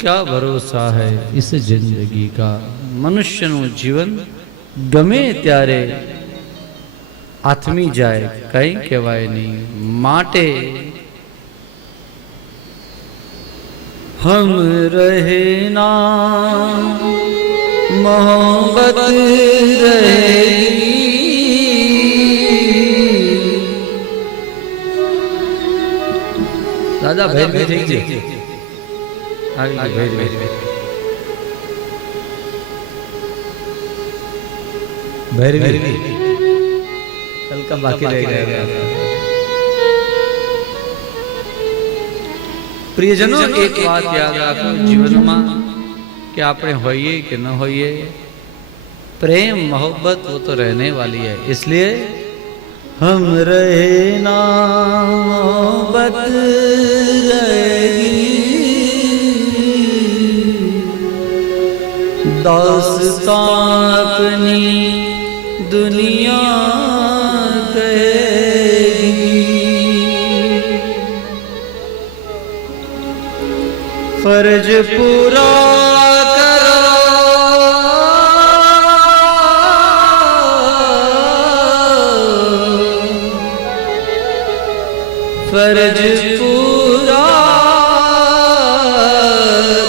क्या भरोसा है इस जिंदगी का। મનુષ્યનું જીવન ગમે ત્યારે આથમી જાય, કઈ કહેવાય નહીં। માટે હમ રહે ના મોહબ્બત રહેગી। દાદા ભાઈ થઈ જાય આવી ભાઈ भैरवी कल का बाकी रह गया। प्रियजनों, एक बात याद रखो जीवन में कि आपने होइए कि न होइए, प्रेम मोहब्बत वो तो रहने वाली है। इसलिए हम रहे ना मोहब्बत रहेगी, दास्तां अपनी दुनिया कहेगी। फर्ज पूरा करो फर्ज पूरा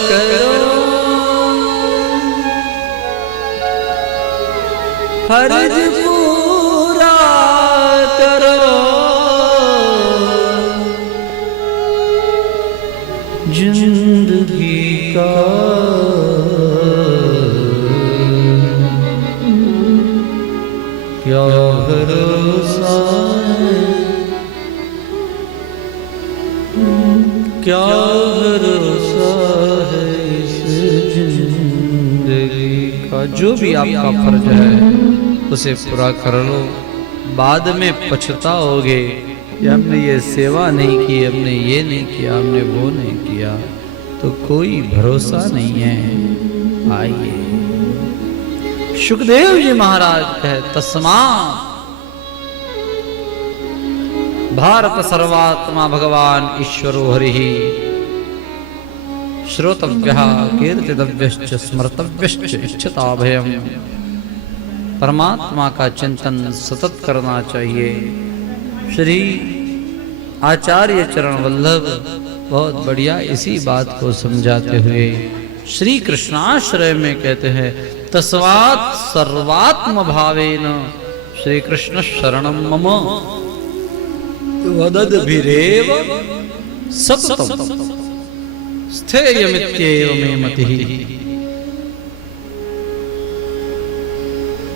करो फर्ज पूरा करो जिंदगी का क्या भरोसा क्या भरोसा है इस जिंदगी का। जो भी आपका फर्ज है उसे पूरा कर लो, बाद में पछताओगे कि हमने ये सेवा नहीं की, हमने ये नहीं किया, हमने वो नहीं किया, तो कोई भरोसा नहीं है। आइए सुखदेव जी महाराज कहे तस्मा भारत सर्वात्मा भगवान ईश्वरो हरि श्रोतव्यः कीर्तितव्यश्च स्मर्तव्यश्च इच्छताभयम्। परमात्मा का चिंतन सतत करना चाहिए। श्री आचार्य चरण वल्लभ बहुत बढ़िया इसी बात को समझाते हुए श्री कृष्णाश्रय में कहते हैं तस्मात् सर्वात्म भावेन श्री कृष्ण शरणं मम वदद्भिरेव सततं स्थेयमित्येव मे मतिः।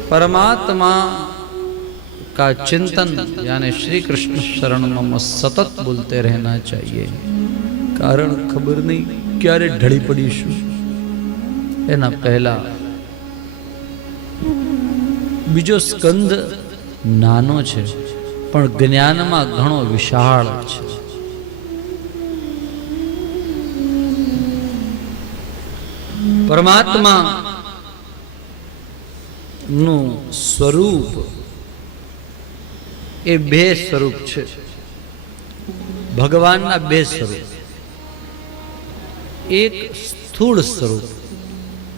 परमात्मा का चिंतन यानी श्री कृष्ण शरण मम सतत बोलते रहना चाहिए। कारण खबर नहीं क्यारे ढળી પડીશું। એના પહેલા બીજો સ્કંદ નાનો છે પણ જ્ઞાનમાં ઘણો વિશાળ છે। પરમાત્મા નું સ્વરૂપ એ બે સ્વરૂપ છે। ભગવાનના બે સ્વરૂપ, એક સ્થૂળ સ્વરૂપ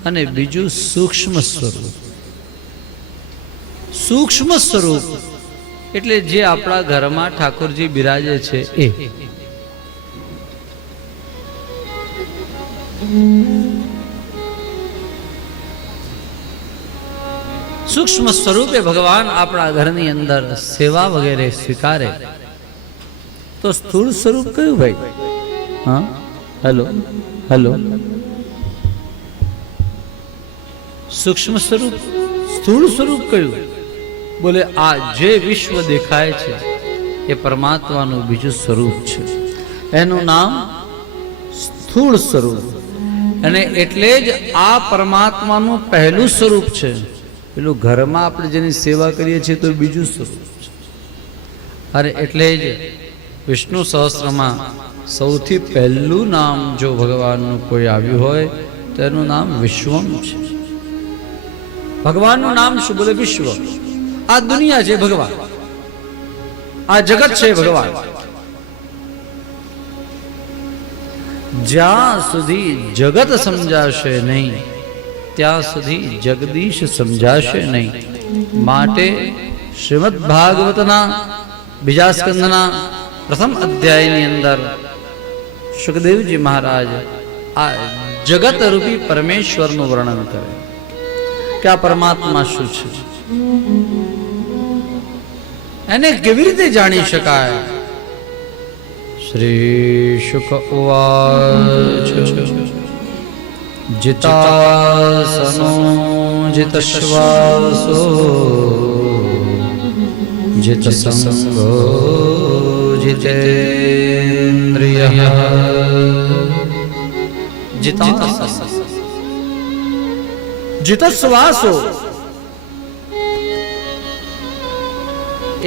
અને બીજું સૂક્ષ્મ સ્વરૂપ। સૂક્ષ્મ સ્વરૂપ એટલે જે આપણા ઘરમાં ઠાકોરજી બિરાજે છે એ। सूक्ष्म स्वरूपे भगवान अपना घर नी अंदर सेवा वगैरह स्वीकारे तो स्थूल स्वरूप क्यों भाई? हाँ हेलो हेलो सूक्ष्म स्वरूप स्थूल स्वरूप क्यों? बोले आ जे विश्व देखाय छे ये परमात्मा नु बीजू स्वरूप छे, एनु नाम स्थूल स्वरूप। अने एटले ज आ परमात्मा नु पहलू स्वरूप छे। पेलू घर में आपणे जेनी सेवा करीए छीए तो बीजू स्वरूप छे। अरे एटले ज विष्णु सहस्त्र में सौथी पहलू नाम जो भगवान नु कोई आव्युं होय तो एनु नाम विश्वम छे। भगवान नु नाम शुं बोले? विश्व। आ दुनिया छे भगवान, आ जगत छे भगवान। જ્યાં સુધી જગત સમજાશે નહીં ત્યાં સુધી જગદીશ સમજાશે નહીં. માટે શ્રીમદ ભાગવતના બીજા સ્કંદના પ્રથમ અધ્યાયની અંદર સુખદેવજી મહારાજ આ જગત રૂપી પરમેશ્વરનું વર્ણન કરે કે આ પરમાત્મા શું છે, એને કેવી રીતે જાણી શકાય. શ્રી શુક ઉવાચ जितासनो जितश्वासो जितसंगो जितेन्द्रियः. जितश्वासो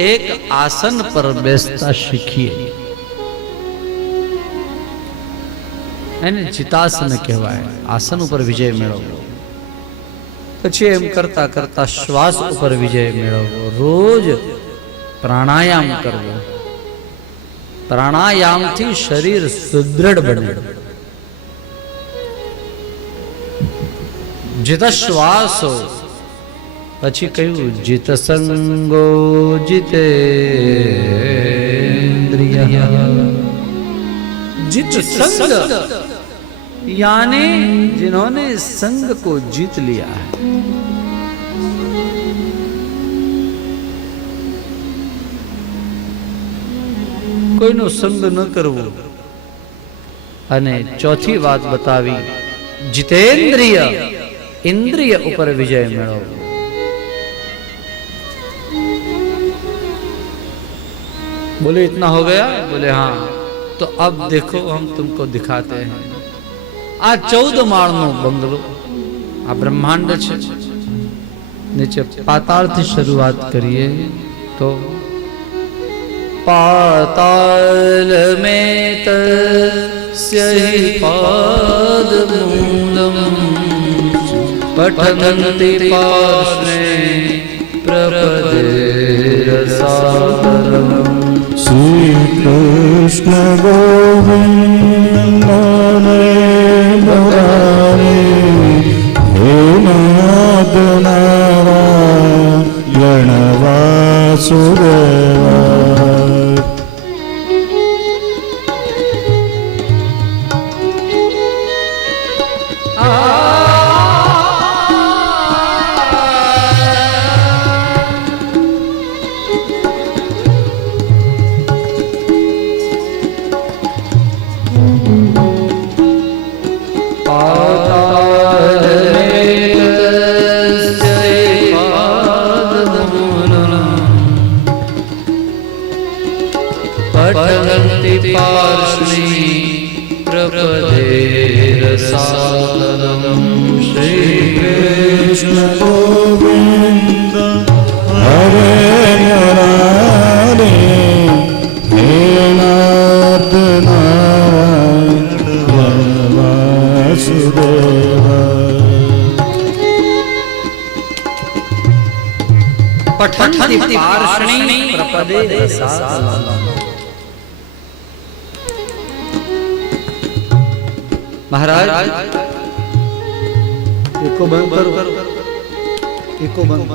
एक आसन पर બેસતા શીખીએ એને ચિતાસન કહેવાય. આસન ઉપર વિજય મેળવવો, પછી એમ કરતા કરતા શ્વાસ ઉપર વિજય મેળવવો. રોજ પ્રાણાયામ કરવો, પ્રાણાયામથી શરીર સુદૃઢ બને. જીત શ્વાસો, પછી કહ્યું જીત સંગો જીતેન્દ્રિય. जित संग यानी जिन्होंने संग को जीत लिया है. કોઈનો સંગ ન કરવો. અને ચોથી વાત બતાવી જીતેન્દ્રિય, इंद्रिय ઉપર વિજય મેળવવો. बोले इतना हो गया? बोले हाँ. तो अब देखो हम तुमको दिखाते हैं. आ 14 माळनो बंगलो, आ ब्रह्मांड छे. नीचे पाताल थी शुरुआत करिए तो पाताल में तस्य हि पादमूलम पठन्ति पार्श्वे प्रपदेरसादरम्. श्री कृष्ण गोविंद मुरारे हे नाथ नारायण वासुदेवा. पठन्ति पार्ष्णी प्रपदे रसातलम्. महाराज एको बंद करो, एको बंद.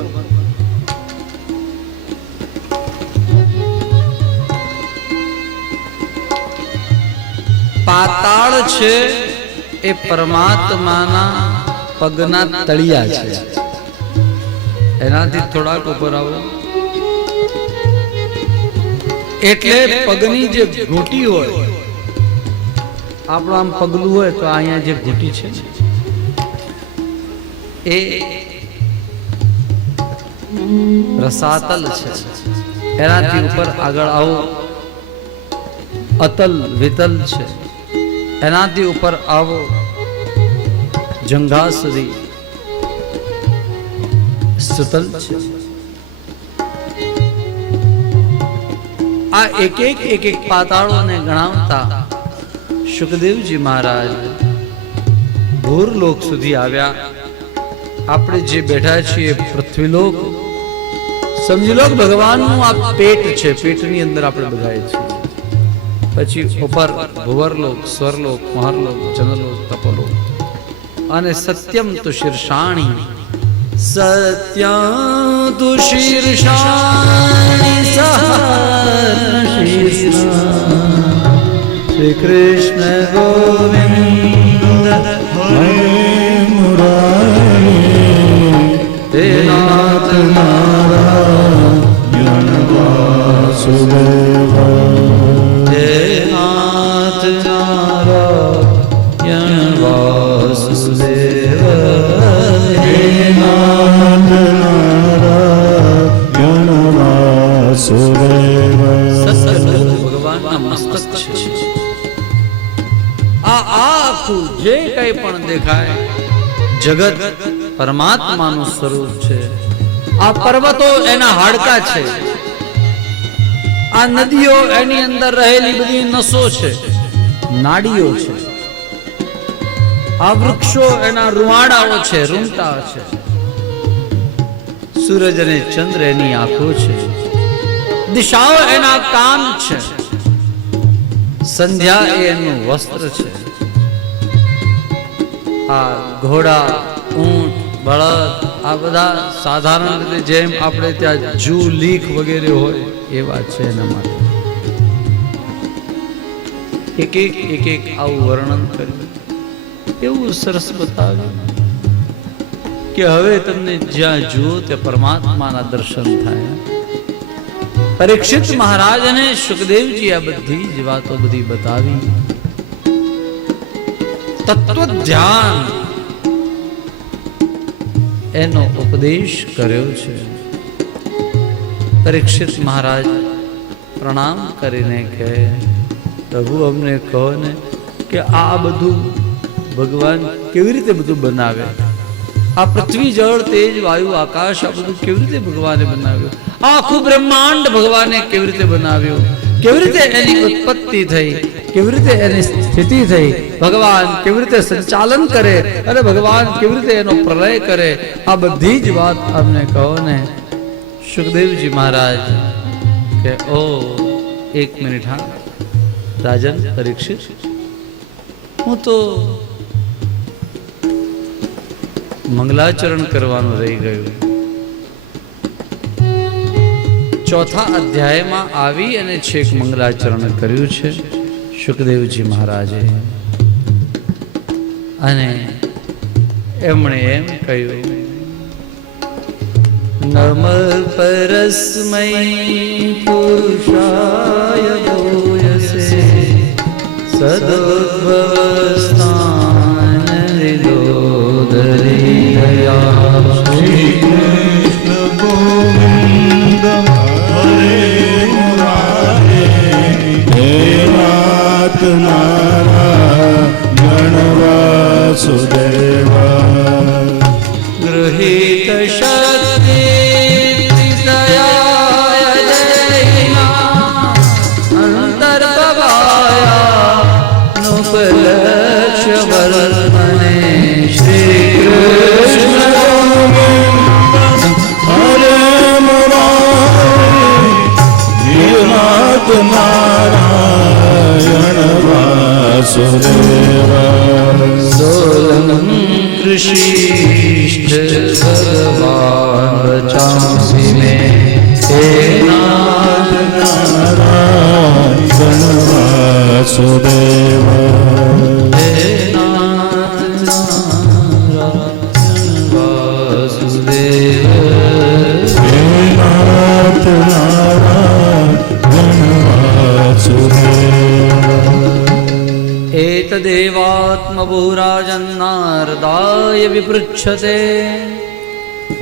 પાતાળ છે એ પરમાત્માના પગના તળિયા છે. એનાથી થોડાક ઉપર આવો એટલે પગની જે ઘૂંટી હોય, આપણું આમ પગલું હોય તો અહીંયા જે ઘૂંટી છે એ રસાતલ છે. એનાથી ઉપર આગળ આવો અતલ વિતલ છે. એનાથી ઉપર આવો જંઘા સુધી સુતલ છે. આ એક એક પાતાળોને ગણાવતા સુખદેવજી મહારાજ ભૂરલોક સુધી આવ્યા. આપણે જે બેઠા છીએ પૃથ્વીલોક, સમજી લો ભગવાનનું આ પેટ છે. પેટની અંદર આપણે બધા છીએ. પછી ઉપર ભુવરલોક, સ્વરલોક, મહરલોક, ચંદ્રલોક, તપલોક અને સત્યમ તુ શીર્ષાણી, સત્યમ તુ શીર્ષાણી શ્રી કૃષ્ણ ગોવિંદ હરે મુરારી હે નાથ નારાયણ વાસુદેવ હે નાથ નારાયણ વાસુદેવ હે નાથ નારાયણ વાસુદેવ સત્યલોક ભગવાનના મસ્તક છે. આ આખું જે કઈ પણ દેખાય જગત પરમાત્માનું સ્વરૂપ છે. આ પર્વતો એના હાડકા છે, આ નદીઓ એની અંદર રહેલી બધી નસો છે, નાડીઓ છે, આ વૃક્ષો એના રૂવાડાઓ છે, રૂંટા છે, સૂરજ અને ચંદ્ર એની આંખો છે, દિશાઓ એના કાન છે, સંધ્યા એ એનું વસ્ત્ર છે. આ ઘોડા, ઊંટ, બળદ આ બધા સાધારણ રીતે જેમ આપણે ત્યાં જૂ, લીખ વગેરે હોય એવા છે એના માટે. એક એક આવું વર્ણન કર્યું, એવું સરસ બતાવ્યું કે હવે તમને જ્યાં જુઓ તે પરમાત્માના દર્શન થાય. પરીક્ષિત મહારાજ અને સુખદેવજી આ બધી જ વાતો બધી બતાવી. તત્વ ધ્યાન એનો ઉપદેશ કર્યો છે. પરીક્ષિત મહારાજ પ્રણામ કરીને કહે, પ્રભુ અમને કહો ને કે આ બધું ભગવાન કેવી રીતે બધું બનાવે? આ પૃથ્વી, જળ, તેજ, વાયુ, આકાશ આ બધું કેવી રીતે ભગવાને બનાવ્યું? આખું બ્રહ્માંડ ભગવાને કેવી રીતે બનાવ્યું? કેવી રીતે એની ઉત્પત્તિ થઈ? કેવી રીતે એની સ્થિતિ થઈ? ભગવાન કેવી રીતે સંચાલન કરે અને ભગવાન કેવી રીતે એનો પ્રલય કરે? આ બધી જ વાત અમને કહો ને. સુખદેવજી મહારાજ કે ઓ એક મિનિટ, હા રાજન પરીક્ષિત, હું તો મંગલાચરણ કરવાનું રહી ગયું. ચોથા અધ્યાયમાં આવી અને છેક મંગલાચરણ કર્યું છે સુખદેવજી મહારાજે. અને એમણે એમ કહ્યું, નમ પરસ્મૈ પુરુષાય ભૂયસે સદોદ્ભવસ્થાન વિદોદરી દયા. શ્રી કૃષ્ણ ગોવિંદ હરે મુરારી હે નાથ નારાયણ વાસુદેવ ગૃહીત શક્તિ નારાયણ વાસુદેવ સોલમ કૃષિષ્ઠ ભગવાન વચાંસી મે હે નાથ નારાયણ વાસુદેવ હે નાથ નારાયણ વાસુદેવ હે નાથ નારાયણ વાસુદેવ. एतदेवात्मभूराजन्नारदाय विपृच्छते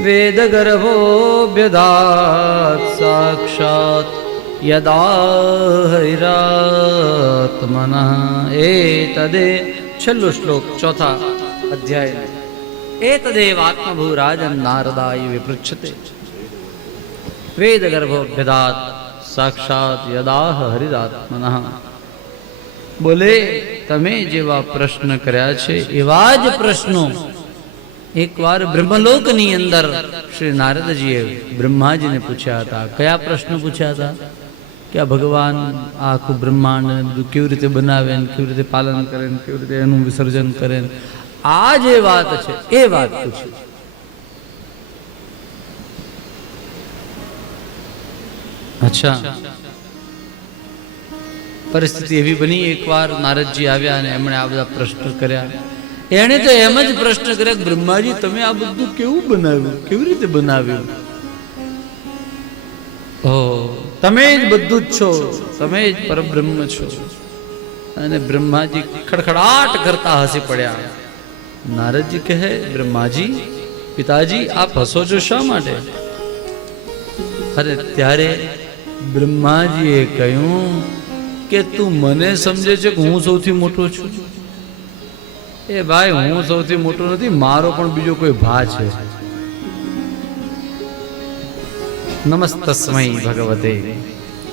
वेदगर्भोऽभ्यधात् साक्षात् यदा हरिरात्मनः. एतदे छल्लो श्लोक चौथा अध्याय. एतदेवात्मभूराजन्नारदाय विपृच्छते वेदगर्भोऽभ्यधात् साक्षात् यदा हरिरात्मनः. બોલે તમે જેવા પ્રશ્ન કર્યા છે એવા જ પ્રશ્નો એકવાર બ્રહ્મલોકની અંદર શ્રી નારદજીએ બ્રહ્માજીને પૂછ્યા હતા. કયા પ્રશ્નો પૂછ્યા હતા? કે આ ભગવાન આ આખું બ્રહ્માંડ ને બધું કેવી રીતે બનાવે ને કેવી રીતે પાલન કરે ને કેવી રીતે એનું વિસર્જન કરે ને આ જે વાત છે એ વાત પૂછી. અચ્છા, પરિસ્થિતિ એવી બની, એકવાર નારદજી આવ્યા અને એમણે આ બધા પ્રશ્ન કર્યા. એણે તો એમ જ પ્રશ્ન કર્યા કે બ્રહ્માજી તમે આ બધું કેવું બનાવ્યું, કેવી રીતે બનાવ્યું? ઓ તમે જ બધું જ છો, તમે જ પરબ્રહ્મ છો. અને બ્રહ્માજી ખડખડાટ કરતા હસી પડ્યા. નારદજી કહે, બ્રહ્માજી પિતાજી આપ હસો છો શા માટે? અરે ત્યારે બ્રહ્માજીએ કહ્યું કે તું મને સમજે છે કે હું સૌથી મોટો છું? એ ભાઈ હું સૌથી મોટો નથી, મારો પણ બીજો કોઈ ભા છે. નમસ્તસ્મૈ ભગવતે,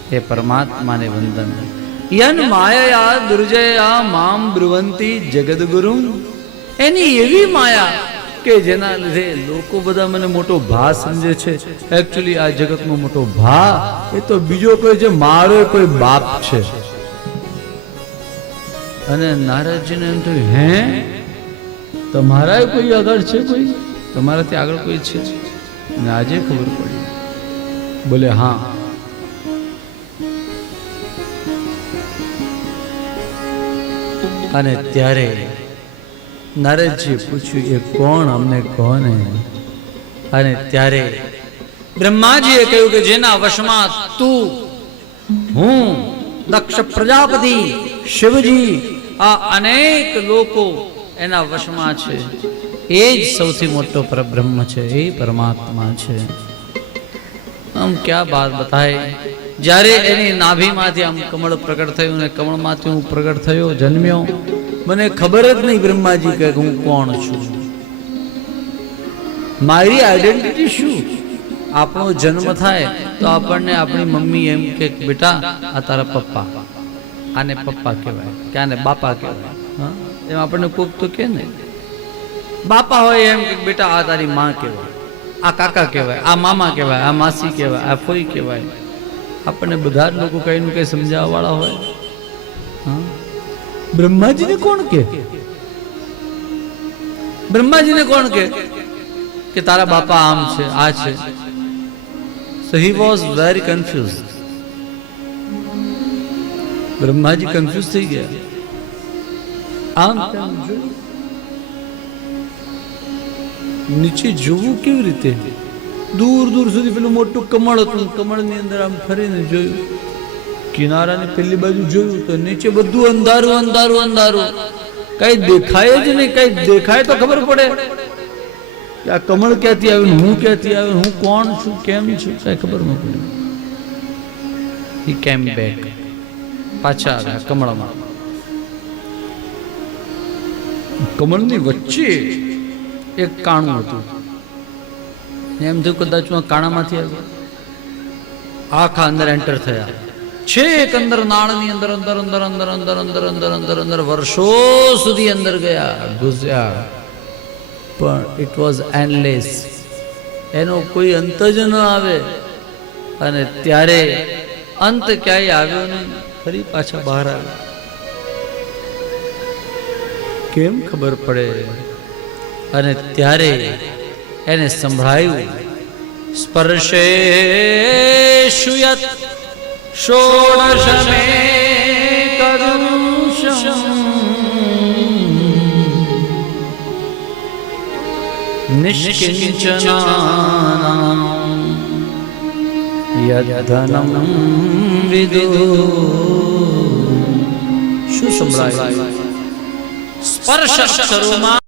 હે પરમાત્માને વંદન. યન માયા દુર્જયા મામ બ્રુવંતી જગદગુરુમ, એની એવી માયા કે જેના લીધે લોકો બધા મને મોટો ભા સમજે છે. એકચ્યુઅલી આ જગતનો મોટો ભા એ તો બીજો કોઈ છે, મારો કોઈ બાપ છે. અને નારદજીને એમ થયું, હે તમારા કોઈ આગળ છે, કોઈ તમારાથી આગળ કોઈ છે? અને આજે ખબર પડી. બોલે હા. અને ત્યારે નારદજી પૂછ્યું, એ કોણ, અમને કોને? અને ત્યારે બ્રહ્માજીએ કહ્યું કે જેના વશમાં તું, હું, દક્ષ પ્રજાપતિ, શિવજી, આ અનેક લોકો એના વશમાં છે, એ જ સૌથી મોટો પરબ્રહ્મ છે, એ પરમાત્મા છે. આમ ક્યાં બાત બતાય. જ્યારે એની નાભીમાંથી આમ કમળ પ્રગટ થયું ને કમળમાંથી હું પ્રગટ થયો, જન્મ્યો, મને ખબર જ નહીં બ્રહ્માજી કે હું કોણ છું, મારી આઈડેન્ટિટી શું. આપણો જન્મ થાય તો આપણને આપણી મમ્મી એમ કે બેટા આ તારા પપ્પા, આને પપ્પા કહેવાય કે આને બાપા કહેવાય. હા, એમ આપણને કોક તો કે ને બાપા હોય એમ કે બેટા આ તારી માં કહેવાય, આ કાકા કહેવાય, આ મામા કહેવાય, આ માસી કહેવાય, આ ફોઈ કહેવાય. આપણને બધા જ લોકો કઈ નું કઈ સમજાવવા વાળા હોય. હા, બ્રહ્માજીને કોણ કે? બ્રહ્માજીને કોણ કે તારા બાપા આમ છે, આ છે? So he was very confused. Brahmaji confuse થઈ ગયા. આમ નીચે જોવું કેવી રીતે? દૂર દૂર સુધી પેલું મોટું કમળ હતું, કમળની અંદર આમ ફરીને જોયું, કિનારાની પેલી બાજુ જોયું તો નીચે બધું અંધારું અંધારું અંધારું, કઈ દેખાય જ નહીં. કઈ દેખાય તો ખબર પડે કે આ કમળ ક્યાંથી આવ્યું, હું ક્યાંથી આવ્યો, હું કોણ છું, કેમ છું, કઈ ખબર ન પડે. He came back. પાછા આવ્યા કમળમાં. કમળની વચ્ચે એક કાણું હતું. એમ થયું કદાચ કાણામાંથી આવ્યું. આખા અંદર એન્ટર થયા. છેક અંદર નાળની અંદર અંદર અંદર અંદર અંદર અંદર અંદર અંદર અંદર વર્ષો સુધી અંદર ગયા, ઘૂસ્યા. પણ ઇટ વોઝ એન્ડલેસ, એનો કોઈ અંત જ ન આવે. અને ત્યારે અંત ક્યાંય આવ્યો નહીં, ફરી પાછા બહાર આવ્યા. કેમ ખબર પડે? અને ત્યારે એને સંભળાયું, સ્પર્શે શુયત ષોડશમે કરુષમ નિષ્કિંચનાનાં યદ્ધનમ વિદુ. શું સંભળાયું? સ્પર્શ અક્ષરોમાં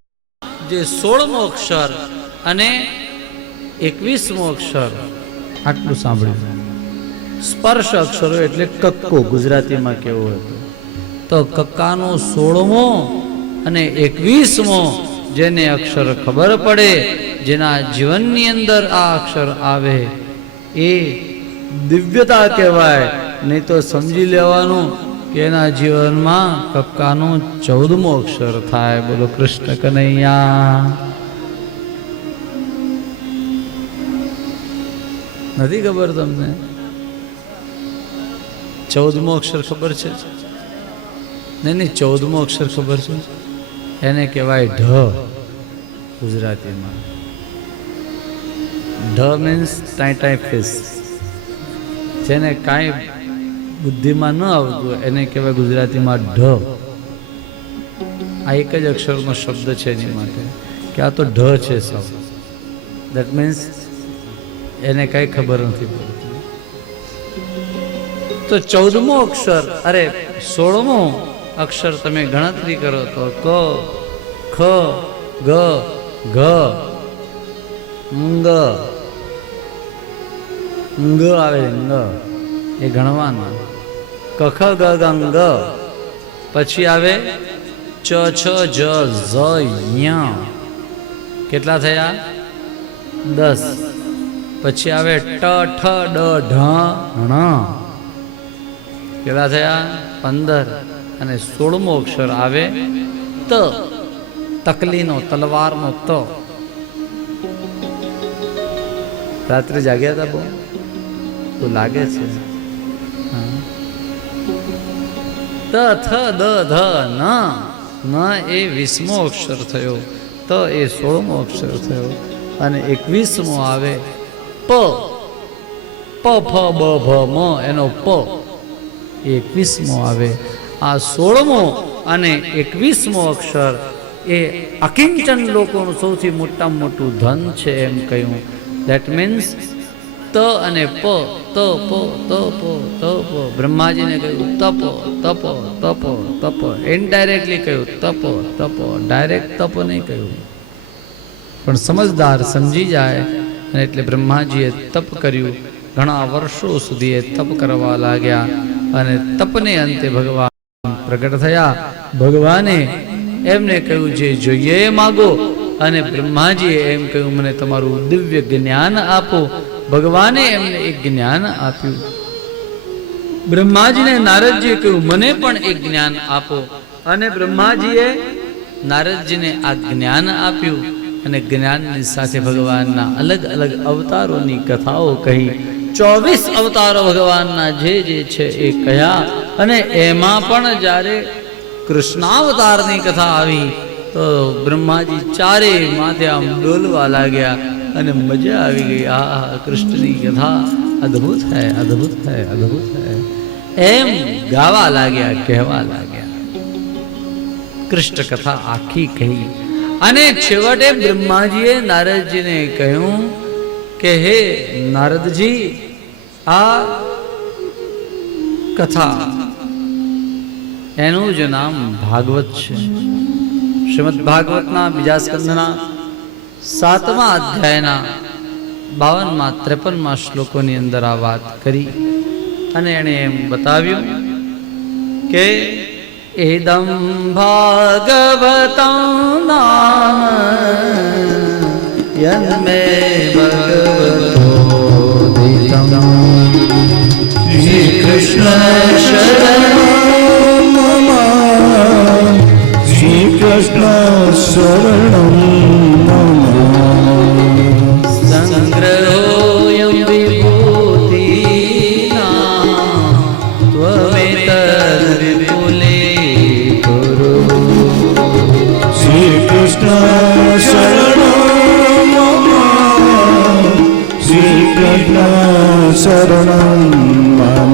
જે 16મો અક્ષર અને 21મો અક્ષર, આટલું સાંભળ્યું. સ્પર્શ અક્ષરો એટલે કક્કો ગુજરાતીમાં કેવો હતો તો કક્કાનો 16મો અને 21મો જેને અક્ષર ખબર પડે, જેના જીવનની અંદર આ અક્ષર આવે એ દિવ્યતા કહેવાય. નહીં તો સમજી લેવાનું કે એના જીવનમાં કક્કાનો 14મો અક્ષર થાય. બોલો કૃષ્ણ કનૈયા. નથી ખબર તમને? 14મો અક્ષર ખબર છે? નહીં, 14મો અક્ષર ખબર છે? એને કહેવાય ઢ ગુજરાતીમાં. ઢ મીન્સ ટાઈ ફેસ. જેને કાંઈ બુદ્ધિમાં ન આવતું એને કહેવાય ગુજરાતીમાં ઢ. આ એક જ અક્ષરનો શબ્દ છે એની માટે કે આ તો ઢ છે સૌ. દેટ મીન્સ એને કાંઈ ખબર નથી પડતી. તો 14મો અક્ષર, અરે 16મો અક્ષર તમે ગણતરી કરો તો ક, ખ, ગ, ઘ, ંગ, ંગ આવે, ંગ એ ગણવાના. ક, ખ, ગ, ગ, ંગ. પછી આવે ચ, છ, જ, ઝ, ય. કેટલા થયા? 10. પછી આવે ટ, ઠ, ડ, ઢ, ણ. કેટલા થયા? 15. અને 16મો અક્ષર આવે ત, તકલીનો, તલવારનો ત. રાત્રે જાગ્યા હતા બહુ તો લાગે છે. ત, થ, દ, ધ, ન. ન એ 20મો અક્ષર થયો, ત એ 16મો અક્ષર થયો. અને 21મો આવે પ, પ, ફ, બ, ભ, મ એનો પ એ 21મો આવે. આ 16મો અને 21મો અક્ષર એ અકિંચન લોકોનું સૌથી મોટામાં મોટું ધન છે એમ કહ્યું. દેટ મીન્સ ત અને પ, ત, પ, ત, પ, ત, પ. બ્રહ્માજીને કહ્યું તપ, તપ, તપ, તપ. ઇનડાયરેક્ટલી કહ્યું તપ, તપ. ડાયરેક્ટ તપ નહીં કહ્યું, પણ સમજદાર સમજી જાય. અને એટલે બ્રહ્માજીએ તપ કર્યું. ઘણા વર્ષો સુધી એ તપ કરવા લાગ્યા અને તપને અંતે ભગવાન પ્રગટ થયા. ભગવાને એમને કહ્યું જે જોઈએ એ માગો. અને બ્રહ્માજીએ એમ કહ્યું મને તમારું દિવ્ય જ્ઞાન આપો. ભગવાને એમને એક જ્ઞાન આપ્યું. બ્રહ્માજીને નારદજીએ કહ્યું મને પણ એક જ્ઞાન આપો. અને બ્રહ્માજીએ નારદજીને આ જ્ઞાન આપ્યું. અને જ્ઞાનની સાથે ભગવાનના અલગ અલગ અવતારોની કથાઓ કહી. 24 અવતારો ભગવાનના જે છે એ કહ્યા. અને એમાં પણ જ્યારે કૃષ્ણાવતારની કથા આવી તો બ્રહ્માજી ચારે માથે આમ ડોલવા લાગ્યા અને મજા આવી ગઈ. આ કૃષ્ણની કથા અદ્ભુત હૈ, અદ્ભુત હૈ, અદ્ભુત હૈ એમ ગાવા લાગ્યા, કહેવા લાગ્યા. કૃષ્ણ કથા આખી કહી. અને છેવટે બ્રહ્માજીએ નારદજીને કહ્યું કે હે નારદજી, આ કથા એનું જ નામ ભાગવત છે. શ્રીમદ ભાગવતના બીજા સ્કંદના 7મા અધ્યાયના 52માં 53માં શ્લોકોની અંદર આ વાત કરી. અને એણે એમ બતાવ્યું કે એદમ ભાગવતં નામ યન્મે ભગવતોદિતં શ્રી કૃષ્ણ શરણં મમ, શ્રી કૃષ્ણ શરણં મમ. સંગ્રહોયં વિભૂતિનાં ત્વમેતદ્ વિપુલે ગુરુ. શ્રી કૃષ્ણ શરણં મમ, શ્રી કૃષ્ણ શરણં મમ.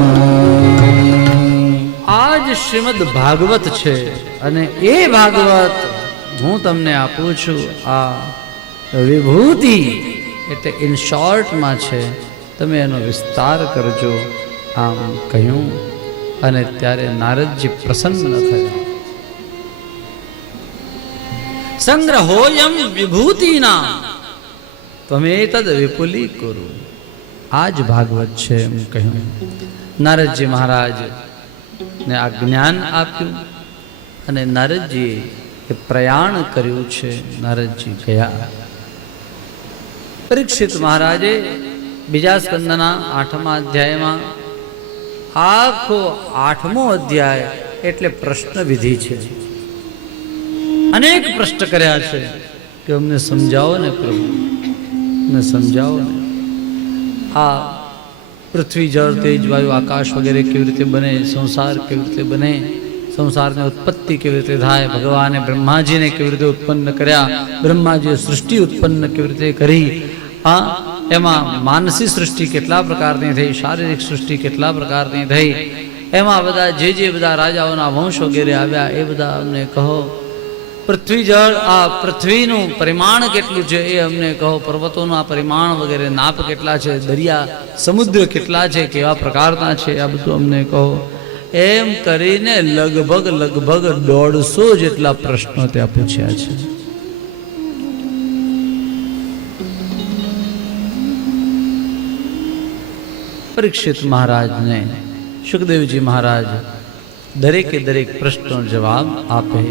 આ જ શ્રીમદ ભાગવત છે. અને એ ભાગવત હું તમને આપું છું. આ વિભૂતિ એટલે ઇન શોર્ટમાં છે. તમે એનો વિસ્તાર કરજો આમ કહ્યું. અને ત્યારે નારદજી પ્રસન્ન થયા. સંગ્રહોયમ વિભૂતિના તમે તદ વિપુલી કરો. આ જ ભાગવત છે એમ કહ્યું. નારદજી મહારાજ ને આ જ્ઞાન આપ્યું. અને નારદજીએ એ પ્રયાણ કર્યું છે. નારદજી ગયા. પરીક્ષિત મહારાજે બીજા સ્કંદના 8મા અધ્યાયમાં આખો 8મો અધ્યાય એટલે પ્રશ્ન વિધિ છે. અનેક પ્રશ્ન કર્યા છે કે અમને સમજાવો ને પ્રભુ, અમને સમજાવો ને. આ પૃથ્વી જળ તેજ વાયુ આકાશ વગેરે કેવી રીતે બને, સંસાર કેવી રીતે બને, સંસારની ઉત્પત્તિ કેવી રીતે થાય, ભગવાને બ્રહ્માજીને કેવી રીતે ઉત્પન્ન કર્યા, બ્રહ્માજીએ સૃષ્ટિ ઉત્પન્ન કેવી રીતે કરી, આ એમાં માનસી સૃષ્ટિ કેટલા પ્રકારની થઈ, શારીરિક સૃષ્ટિ કેટલા પ્રકારની થઈ, એમાં બધા જે બધા રાજાઓના વંશ વગેરે આવ્યા એ બધા અમને કહો. પૃથ્વી જળ આ પૃથ્વીનું પરિમાણ કેટલું છે એ અમને કહો, પર્વતોનું આ પરિમાણ વગેરે નાપ કેટલા છે, દરિયા સમુદ્ર કેટલા છે, કેવા પ્રકારના છે, આ બધું અમને કહો. એમ કરીને લગભગ 150 જેટલા પ્રશ્નો ત્યાં પૂછ્યા છે. પરીક્ષિત મહારાજને સુખદેવજી મહારાજ દરેકે દરેક પ્રશ્નનો જવાબ આપે.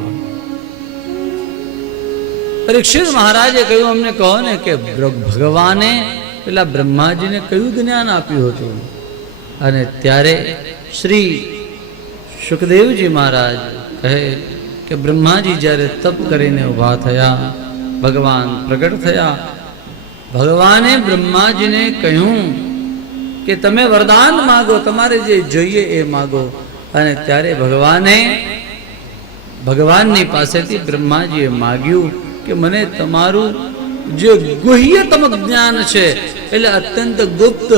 પરીક્ષિત મહારાજે કહ્યું, અમને કહો ને કે ભગવાને પેલા બ્રહ્માજીને કયું જ્ઞાન આપ્યું હતું? અને ત્યારે શ્રી સુખદેવજી મહારાજ કહે કે બ્રહ્માજી જ્યારે તપ કરીને ઊભા થયા, ભગવાન પ્રગટ થયા, ભગવાને બ્રહ્માજીને કહ્યું કે તમે વરદાન માગો, તમારે જે જોઈએ એ માગો. અને ત્યારે ભગવાનની પાસેથી બ્રહ્માજીએ માગ્યું કે મને તમારું જે ગુહ્યતમ જ્ઞાન છે, એટલે અત્યંત ગુપ્ત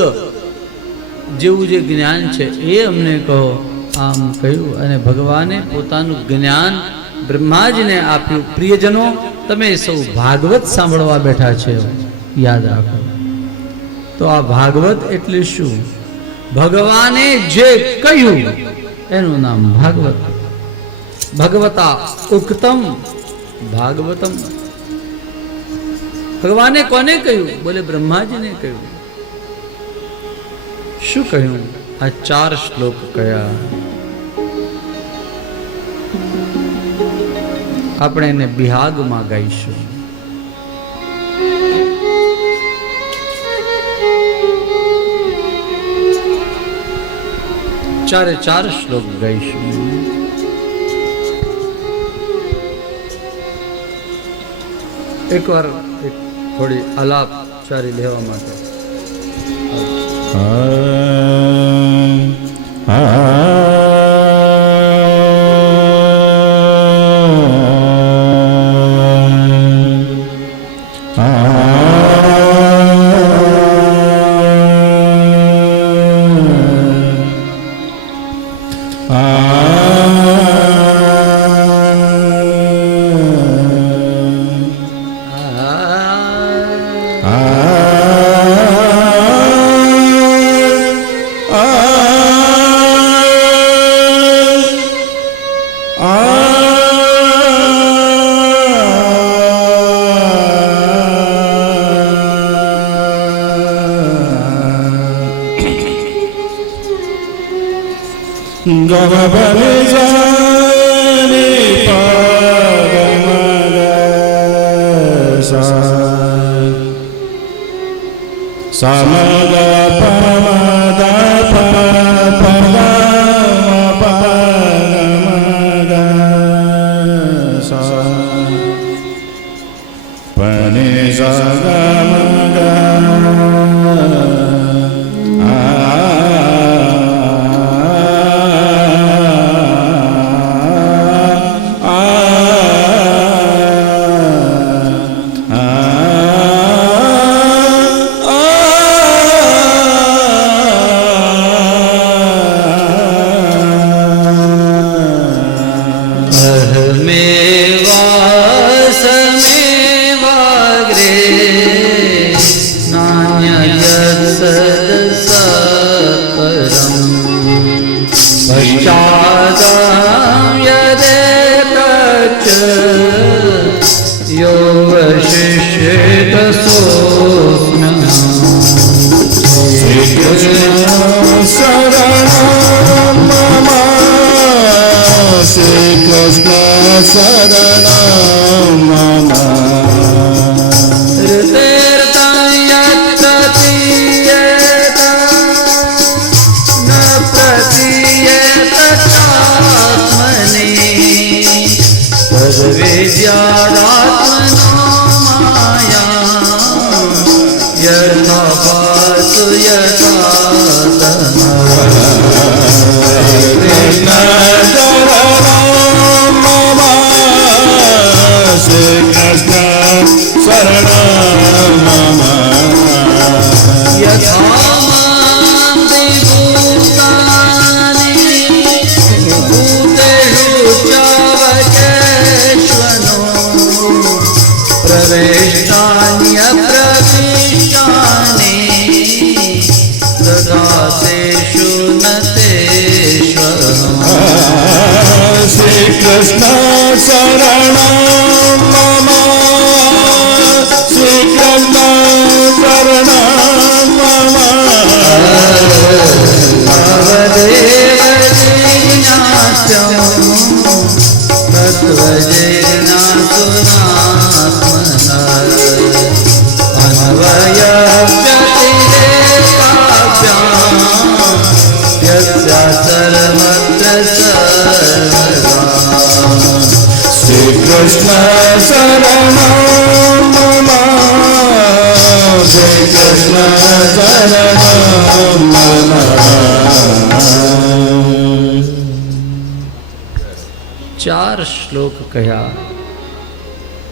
જેવું જે જ્ઞાન છે એ અમને કહો. આમ કહ્યું અને ભગવાને પોતાનું જ્ઞાન બ્રહ્માજીને આપ્યું. પ્રિયજનો, તમે સૌ ભાગવત સાંભળવા બેઠા છે, યાદ રાખો. તો આ ભાગવત એટલે શું? ભગવાને જે કહ્યું એનું નામ ભાગવત. ભગવતા ઉક્તમ ભાગવતમ. ભગવાને કોને કહ્યું? બોલે બ્રહ્માજીને કહ્યું. શું કહ્યું? આ 4 શ્લોક કયા. આપણે એને બિહાગમાં ગાઈશું. ચાર શ્લોક ગાઈશું. એકવાર થોડી આલાપ ચારી લેવા માટે. यथा શ્રી કૃષ્ણ શરણમ મમ શ્રી કૃષ્ણ શરણમ મમ. ચાર શ્લોક કહ્યા.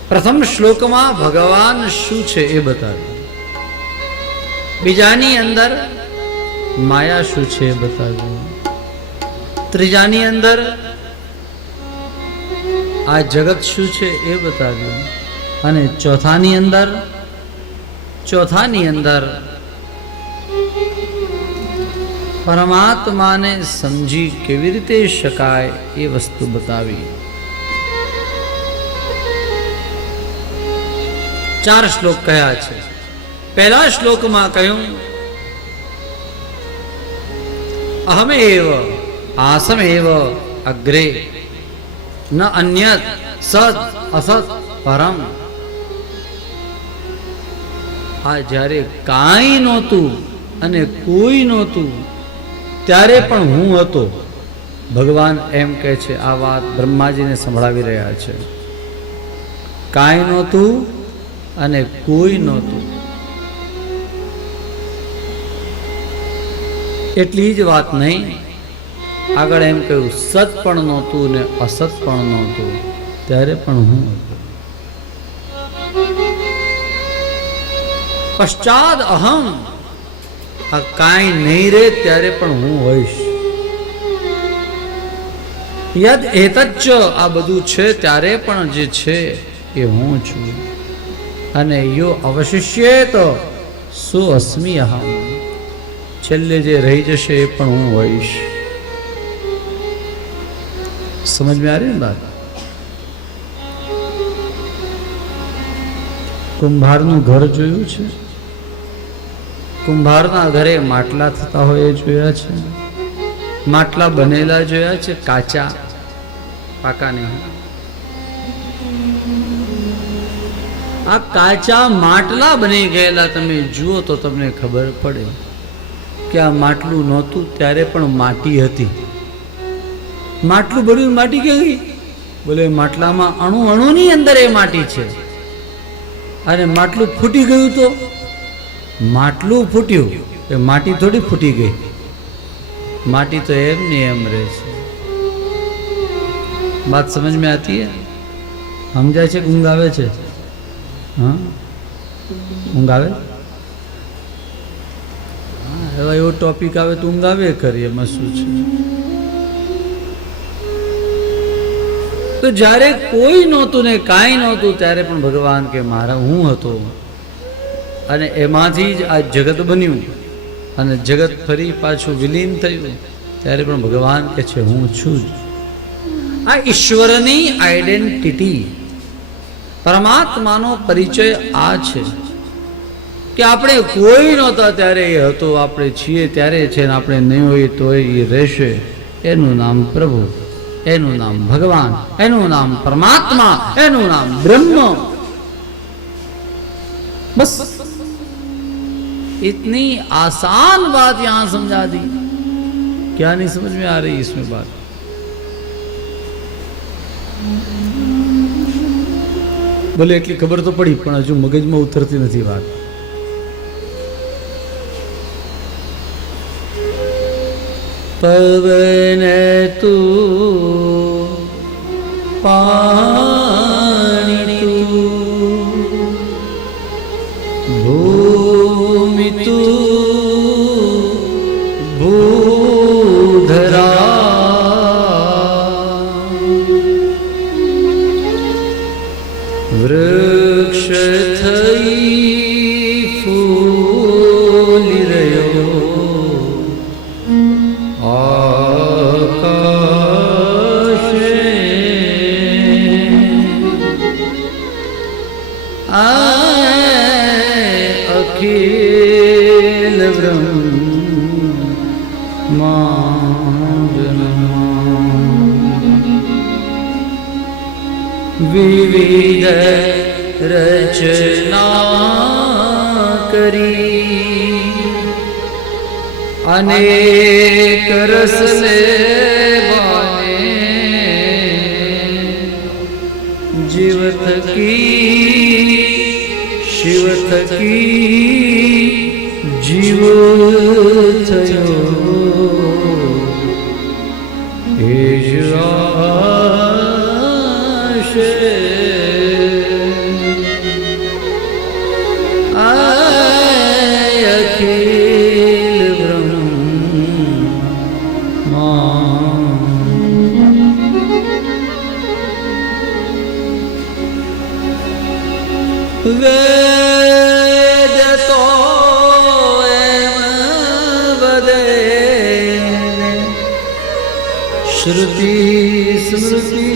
પ્રથમ શ્લોકમાં ભગવાન શું છે એ બતાવ્યું. બીજાની અંદર માયા શું છે એ બતાવ્યું. ત્રીજાની અંદર આ જગત શું છે એ બતાવ્યું. અને ચોથાની અંદર પરમાત્માને સમજી કેવી રીતે શકાય એ વસ્તુ બતાવી. ચાર શ્લોક કયા છે. પહેલા શ્લોકમાં કહ્યું અહમેવ આસમેવ અગ્રે ન અન્યત સદ અસત પરમ. આ જ્યારે કાંઈ નહોતું અને કોઈ નહોતું ત્યારે પણ હું હતો. ભગવાન એમ કહે છે. આ વાત બ્રહ્માજીને સંભળાવી રહ્યા છે. કાંઈ નહોતું અને કોઈ નહોતું. એટલી જ વાત નહીં, આગળ એમ કહ્યું સત પણ નહોતું ને અસત પણ નહોતું ત્યારે પણ હું હતો. પશ્ચાદ અહમ, આ કાંઈ નહીં રે ત્યારે પણ હું હોઈશ. યદ એતચ્ચ, આ બધું છે ત્યારે પણ જે છે એ હું છું. અને યો અવશિષ્યેત સો અસ્મિ અહમ, છેલ્લે જે રહી જશે એ પણ હું હોઈશ. સમજ में आ रही है बात. કુંભારનું ઘર જોયું છે? કુંભારના ઘરે માટલા થતા હોય એ જોયા છે? માટલા બનેલા જોયા છે? કાચા, પાકા નહીં. આ કાચા માટલા બની ગયેલા તમે જુઓ તો તમને ખબર પડે કે આ માટલું નહોતું ત્યારે પણ માટી હતી. માટલું બન્યું, માટી કેવી? બોલે માટલામાં અણુની અંદર એ માટી છે. અને માટલું ફૂટી ગયું તો માટલું ફૂટ્યું, એ માટી થોડી ફૂટી ગઈ. માટી તો એમ ને એમ રહે છે. बात समझ में आती है? समझाय છે કે ઊંઘ આવે છે? હા, ઊંઘ આવે? હવે એવો ટોપિક આવે તો ઊંઘ આવે કરીએ, એમાં શું છે? તો જ્યારે કોઈ નહોતું ને કાંઈ નહોતું ત્યારે પણ ભગવાન કે મારા હું હતો. અને એમાંથી જ આ જગત બન્યું અને જગત ફરી પાછું વિલીન થયું ત્યારે પણ ભગવાન કે છે હું છું જ. આ ઈશ્વરની આઈડેન્ટિટી, પરમાત્માનો પરિચય આ છે કે આપણે કોઈ નહોતા ત્યારે એ હતો, આપણે છીએ ત્યારે છે, ને આપણે નહીં હોય તો એ રહેશે. એનું નામ પ્રભુ, એનું નામ ભગવાન, એનું નામ પરમાત્મા, એનું નામ બ્રह्म. बस इतनी आसान बात यहां समझा दी. क्या नहीं समझ में आ रही इसमें बात? बोले એટલી ખબર તો પડી પણ હજુ મગજમાં ઉતરતી નથી વાત. પવન તું પાણી તું ભૂમિ તું ભૂધરા વૃક્ષ થઈ ફૂલી રહ્યો આકાશે વિવિધ રચના કરી અનેક રસ લેવાને જીવ થકી શિવ થકી જીવ થયો એ જ આશે અખિલ વેદ તો એમ વધે શ્રુતિ સ્મૃતિ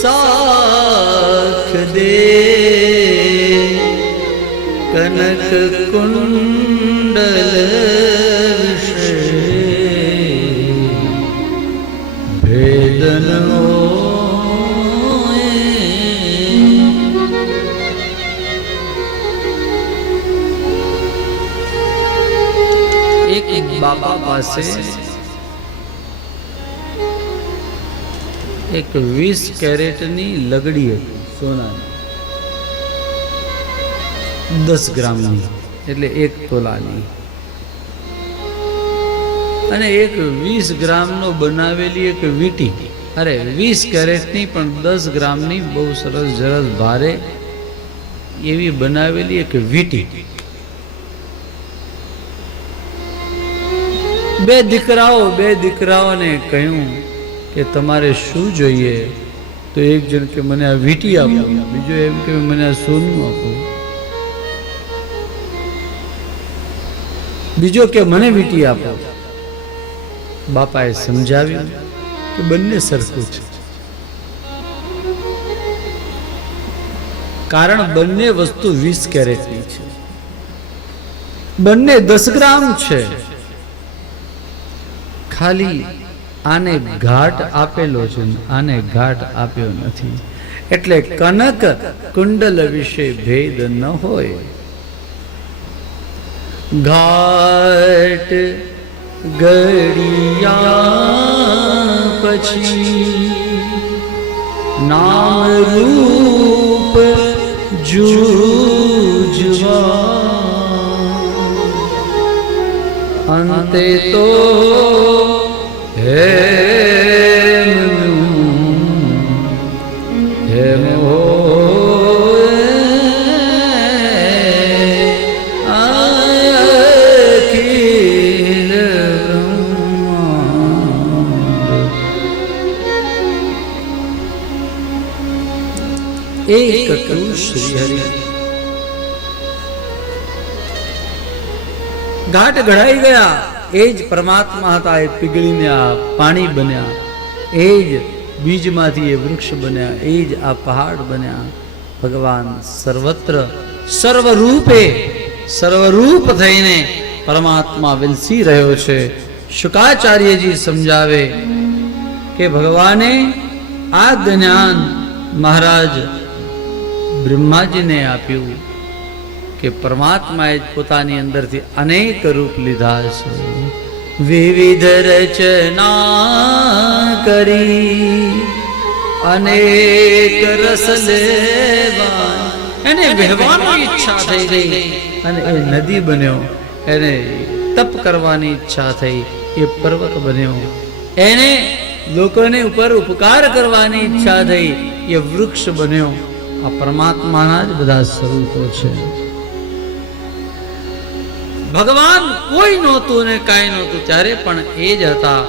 સાખ દે કનક કુંડલ વિશે ભેદનો એક બાબા પાસે એક 20 કેરેટની લગડી હતી સોનાની, 10 ગ્રામની એટલે 1 તોલાની, અને એક 20 ગ્રામનો બનાવેલી એક વીંટી, અરે 20 કેરેટની પણ 10 ગ્રામની બહુ સરસ જરસ ભારે એવી બનાવેલી એક વીંટી. બે દીકરાઓને કહ્યું કે તમારે શું જોઈએ? તો એક જણ કે મને આ વીંટી આપો, બીજો એમ કે મને આ સોનું આપો, બીજો કે મને વીંટી આપો. બાપાએ સમજાવ્યું કે બંને સરખું છે, કારણ બંને વસ્તુ 20 કેરેટની છે, બંને 10 ગ્રામ છે. ખાલી આને ઘાટ આપેલો છે, આને ઘાટ આપ્યો નથી. એટલે કનક કુંડલ વિશે ભેદ ન હોય. ઘાટ ગળિયા પછી નામ રૂપ જૂજવા, અંતે તો એક શ્રી હરિ. ઘાટ ઘડાઈ ગયા, એ જ પરમાત્મા હતા. એ પીગળીને આ પાણી બન્યા, એ જ બીજમાંથી એ વૃક્ષ બન્યા, એ જ આ પહાડ બન્યા. ભગવાન સર્વત્ર સર્વરૂપ થઈને પરમાત્મા વિલસી રહ્યો છે. શુકાચાર્યજી સમજાવે કે ભગવાને આ જ્ઞાન મહારાજ બ્રહ્માજીને આપ્યું કે પરમાત્માએ પોતાની અંદરથી અનેક રૂપ લીધા છે. વિવિધ રચના કરી અનેક રસ લેવા, એને વહેવાની ઈચ્છા થઈ ગઈ અને એ નદી બન્યો. એને તપ કરવાની ઈચ્છા થઈ, એ પર્વત બન્યો. એને લોકોને ઉપર ઉપકાર કરવાની ઈચ્છા થઈ, એ વૃક્ષ બન્યો. આ પરમાત્માના જ બધા સ્વરૂપો છે. ભગવાન કોઈ નહોતું ને કાંઈ નહોતું ત્યારે પણ એ જ હતા.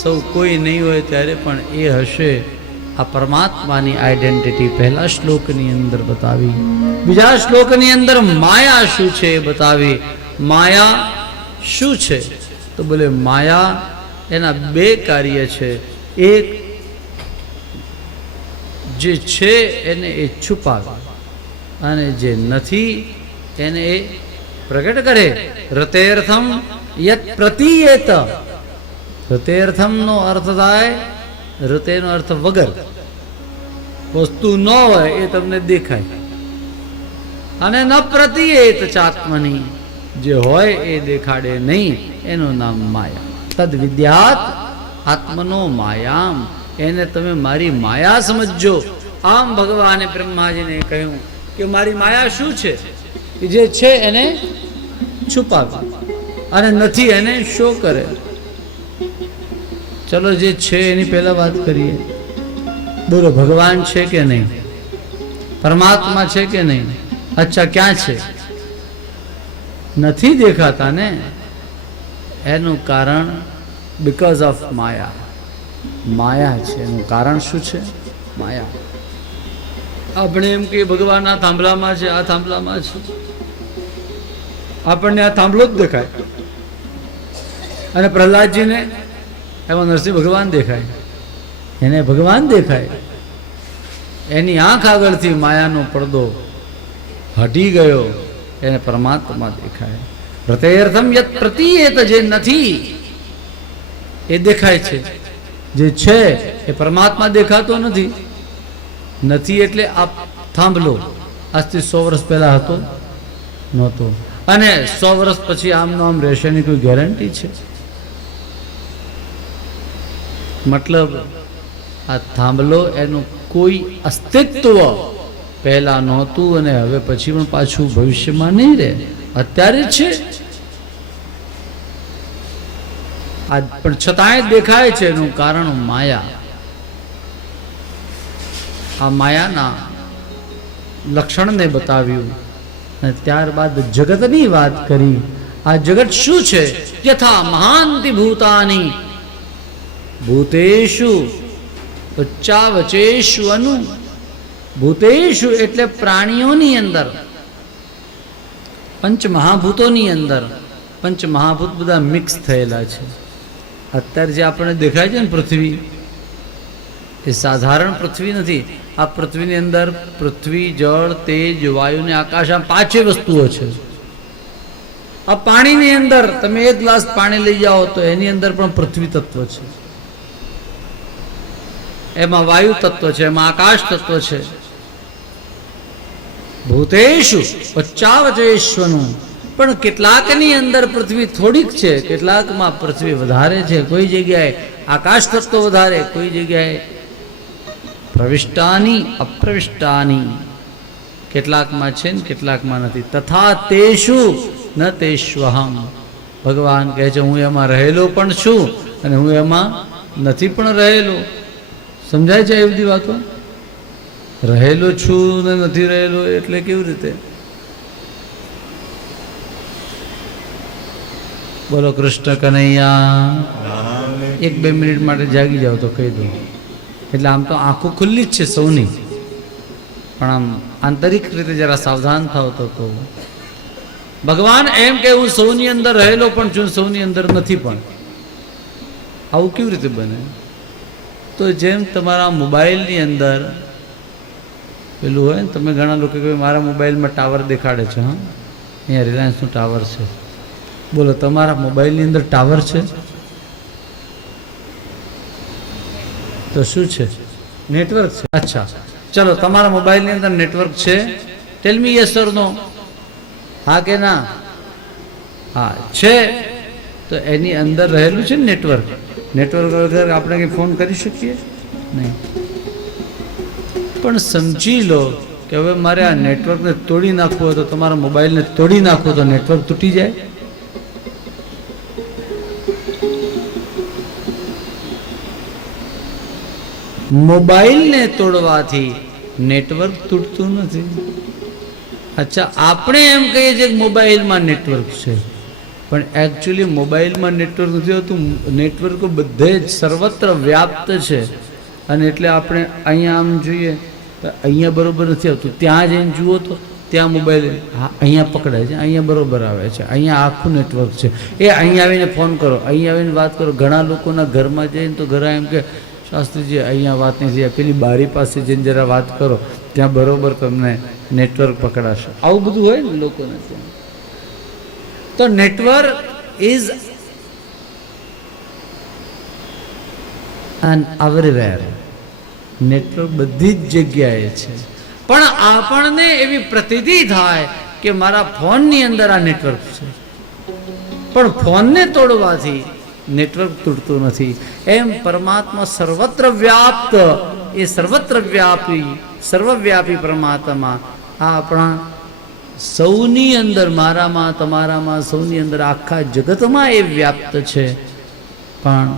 સૌ કોઈ નહીં હોય ત્યારે પણ એ હશે. આ પરમાત્માની આઈડેન્ટિટી પહેલા શ્લોકની અંદર બતાવી. બીજા શ્લોકની અંદર માયા શું છે એ બતાવી. માયા શું છે તો બોલે માયા એના 2 કાર્ય છે. એક જે છે એને એ છુપાવે અને જે નથી એને એ પ્રગટ કરે. રતેર્થમ યત પ્રતીયેત. રતેર્થમ નો અર્થ થાય, રતેનો અર્થ વગર, વસ્તુ ન હોય એ તમને દેખાય. અને ન પ્રતિએત ચાત્મની, જે હોય એ દેખાડે નહીં, એનું નામ માયા. તદ વિદ્યાત આત્મનો માયામ, એને તમે મારી માયા સમજજો. આમ ભગવાને બ્રહ્માજીને કહ્યું કે મારી માયા શું છે? જે છે એને છુપાવે અને નથી એને શો કરે. ચલો, જે છે એની પહેલા વાત કરીએ. બોલો, ભગવાન છે કે નહીં? પરમાત્મા છે કે નહીં? અચ્છા, ક્યાં છે? નથી દેખાતા ને. એનું કારણ બીકોઝ ઓફ માયા. માયા છે. એનું કારણ શું છે? માયા. આપણે એમ કે ભગવાન આ થાંભલામાં છે, આ થાંભલામાં છે. આપણને આ થાંભલો જ દેખાય, અને પ્રહલાદજીને એમાં નરસિંહ ભગવાન દેખાય. એને ભગવાન દેખાય. એની આંખ આગળથી માયાનો પડદો હટી ગયો, એને પરમાત્મા દેખાય. પ્રત્યર્થમ યત પ્રતીયત, જે નથી એ દેખાય છે. જે છે એ પરમાત્મા દેખાતો નથી. નથી એટલે આ થાંભલો આજથી 100 વર્ષ પહેલા હતો નહોતો, અને 100 વર્ષ પછી આમનો આમ રહેશે ની કોઈ ગેરંટી છે? મતલબ આ થાંભલો એનું કોઈ અસ્તિત્વ પહેલા નહોતું, અને હવે પછી પણ પાછું ભવિષ્યમાં નહીં રહે. અત્યારે છે આ, પણ છતાંય દેખાય છે. એનું કારણ માયા. આ માયાના લક્ષણને બતાવ્યું અને ત્યારબાદ જગતની વાત કરી. આ જગત શું છે? યથા મહાંતિ ભૂતાની ભૂતેષુ ઉચ્ચાવચેષુ અનુ. ભૂતેષુ એટલે પ્રાણીઓની અંદર, પંચ મહાભૂતોની અંદર. પંચ મહાભૂત બધા મિક્સ થયેલા છે. અત્યારે જે આપણને દેખાય છે ને પૃથ્વી, એ સાધારણ પૃથ્વી નથી. આ પૃથ્વીની અંદર પૃથ્વી, જળ, તેજ, વાયુ ને આકાશ, આ 5 વસ્તુઓ છે. આ પાણીની અંદર તમે 1 ગ્લાસ પાણી લઈ જાઓ તો એની અંદર પણ પૃથ્વી તત્વ છે, એમાં વાયુ તત્વ છે, એમાં આકાશ તત્વ છે. ભૂતેષુ ઉચ્ચાવચેષ્વનું. પણ કેટલાકની અંદર પૃથ્વી થોડીક છે, કેટલાકમાં પૃથ્વી વધારે છે. કોઈ જગ્યાએ આકાશ તત્વ વધારે, કોઈ જગ્યાએ પ્રવિષ્ટાની અપ્રવિષ્ટાની. કેટલાકમાં છે ને કેટલાકમાં નથી. તથા તેષુ ન તેષ્વહમ. ભગવાન કહે છે હું એમાં રહેલો પણ છું અને હું એમાં નથી પણ રહેલો. સમજાય છે એ બધી વાતો? રહેલો છું ને નથી રહેલો એટલે કેવી રીતે? બોલો કૃષ્ણ કનૈયા. 1-2 મિનિટ માટે જાગી જાઓ તો કહી દઉં. એટલે આમ તો આંખો ખુલ્લી જ છે સૌની, પણ આમ આંતરિક રીતે જરા સાવધાન થાવ તો કહું. ભગવાન એમ કે હું સૌની અંદર રહેલો પણ છું, સૌની અંદર નથી પણ. આવું કેવી રીતે બને? તો જેમ તમારા મોબાઈલની અંદર પેલું હોય ને, તમે ઘણા લોકો કહે મારા મોબાઈલમાં ટાવર દેખાડે છે, હા અહીંયા રિલાયન્સનું ટાવર છે. બોલો, તમારા મોબાઈલની અંદર ટાવર છે તો શું છે? નેટવર્ક છે. અચ્છા, ચલો, તમારા મોબાઈલની અંદર નેટવર્ક છે? ટેલ મી યસ ઓર નો. હા કે ના? હા છે. તો એની અંદર રહેલું છે ને નેટવર્ક. નેટવર્ક વગર આપણે કંઈ ફોન કરી શકીએ નહીં. પણ સમજી લો કે હવે મારે આ નેટવર્કને તોડી નાખવું હોય તો તમારા મોબાઈલને તોડી નાખો તો નેટવર્ક તૂટી જાય. મોબાઈલને તોડવાથી નેટવર્ક તૂટતું નથી. અચ્છા, આપણે એમ કહીએ છીએ કે મોબાઈલમાં નેટવર્ક છે, પણ એકચ્યુઅલી મોબાઈલમાં નેટવર્ક નથી હોતું. નેટવર્કો બધે જ સર્વત્ર વ્યાપ્ત છે. અને એટલે આપણે અહીંયા આમ જોઈએ તો અહીંયા બરોબર નથી આવતું, ત્યાં જઈને જુઓ તો ત્યાં મોબાઈલ અહીંયા પકડાય છે, અહીંયા બરોબર આવે છે, અહીંયા આખું નેટવર્ક છે. એ અહીંયા આવીને ફોન કરો, અહીંયા આવીને વાત કરો. ઘણા લોકોના ઘરમાં જઈને તો ઘરે એમ કે શાસ્ત્રીજી અહીંયા વાત નહીં થઈ, પેલી બારી પાસે જઈને જરા વાત કરો, ત્યાં બરોબર તમને નેટવર્ક પકડાશે. આવું બધું હોય ને લોકોને ત્યાં. તો network is an everywhere. Network બધી જ જગ્યાએ છે, પણ આપણને એવી પ્રતીતિ થાય કે મારા ફોનની અંદર આ નેટવર્ક છે, પણ ફોનને તોડવાથી નેટવર્ક તૂટતું નથી. એમ પરમાત્મા સર્વત્ર વ્યાપ્ત, એ સર્વત્ર વ્યાપી સર્વવ્યાપી પરમાત્મા આ આપણા સૌની અંદર, મારામાં, તમારામાં, સૌની અંદર, આખા જગતમાં એ વ્યાપ્ત છે. પણ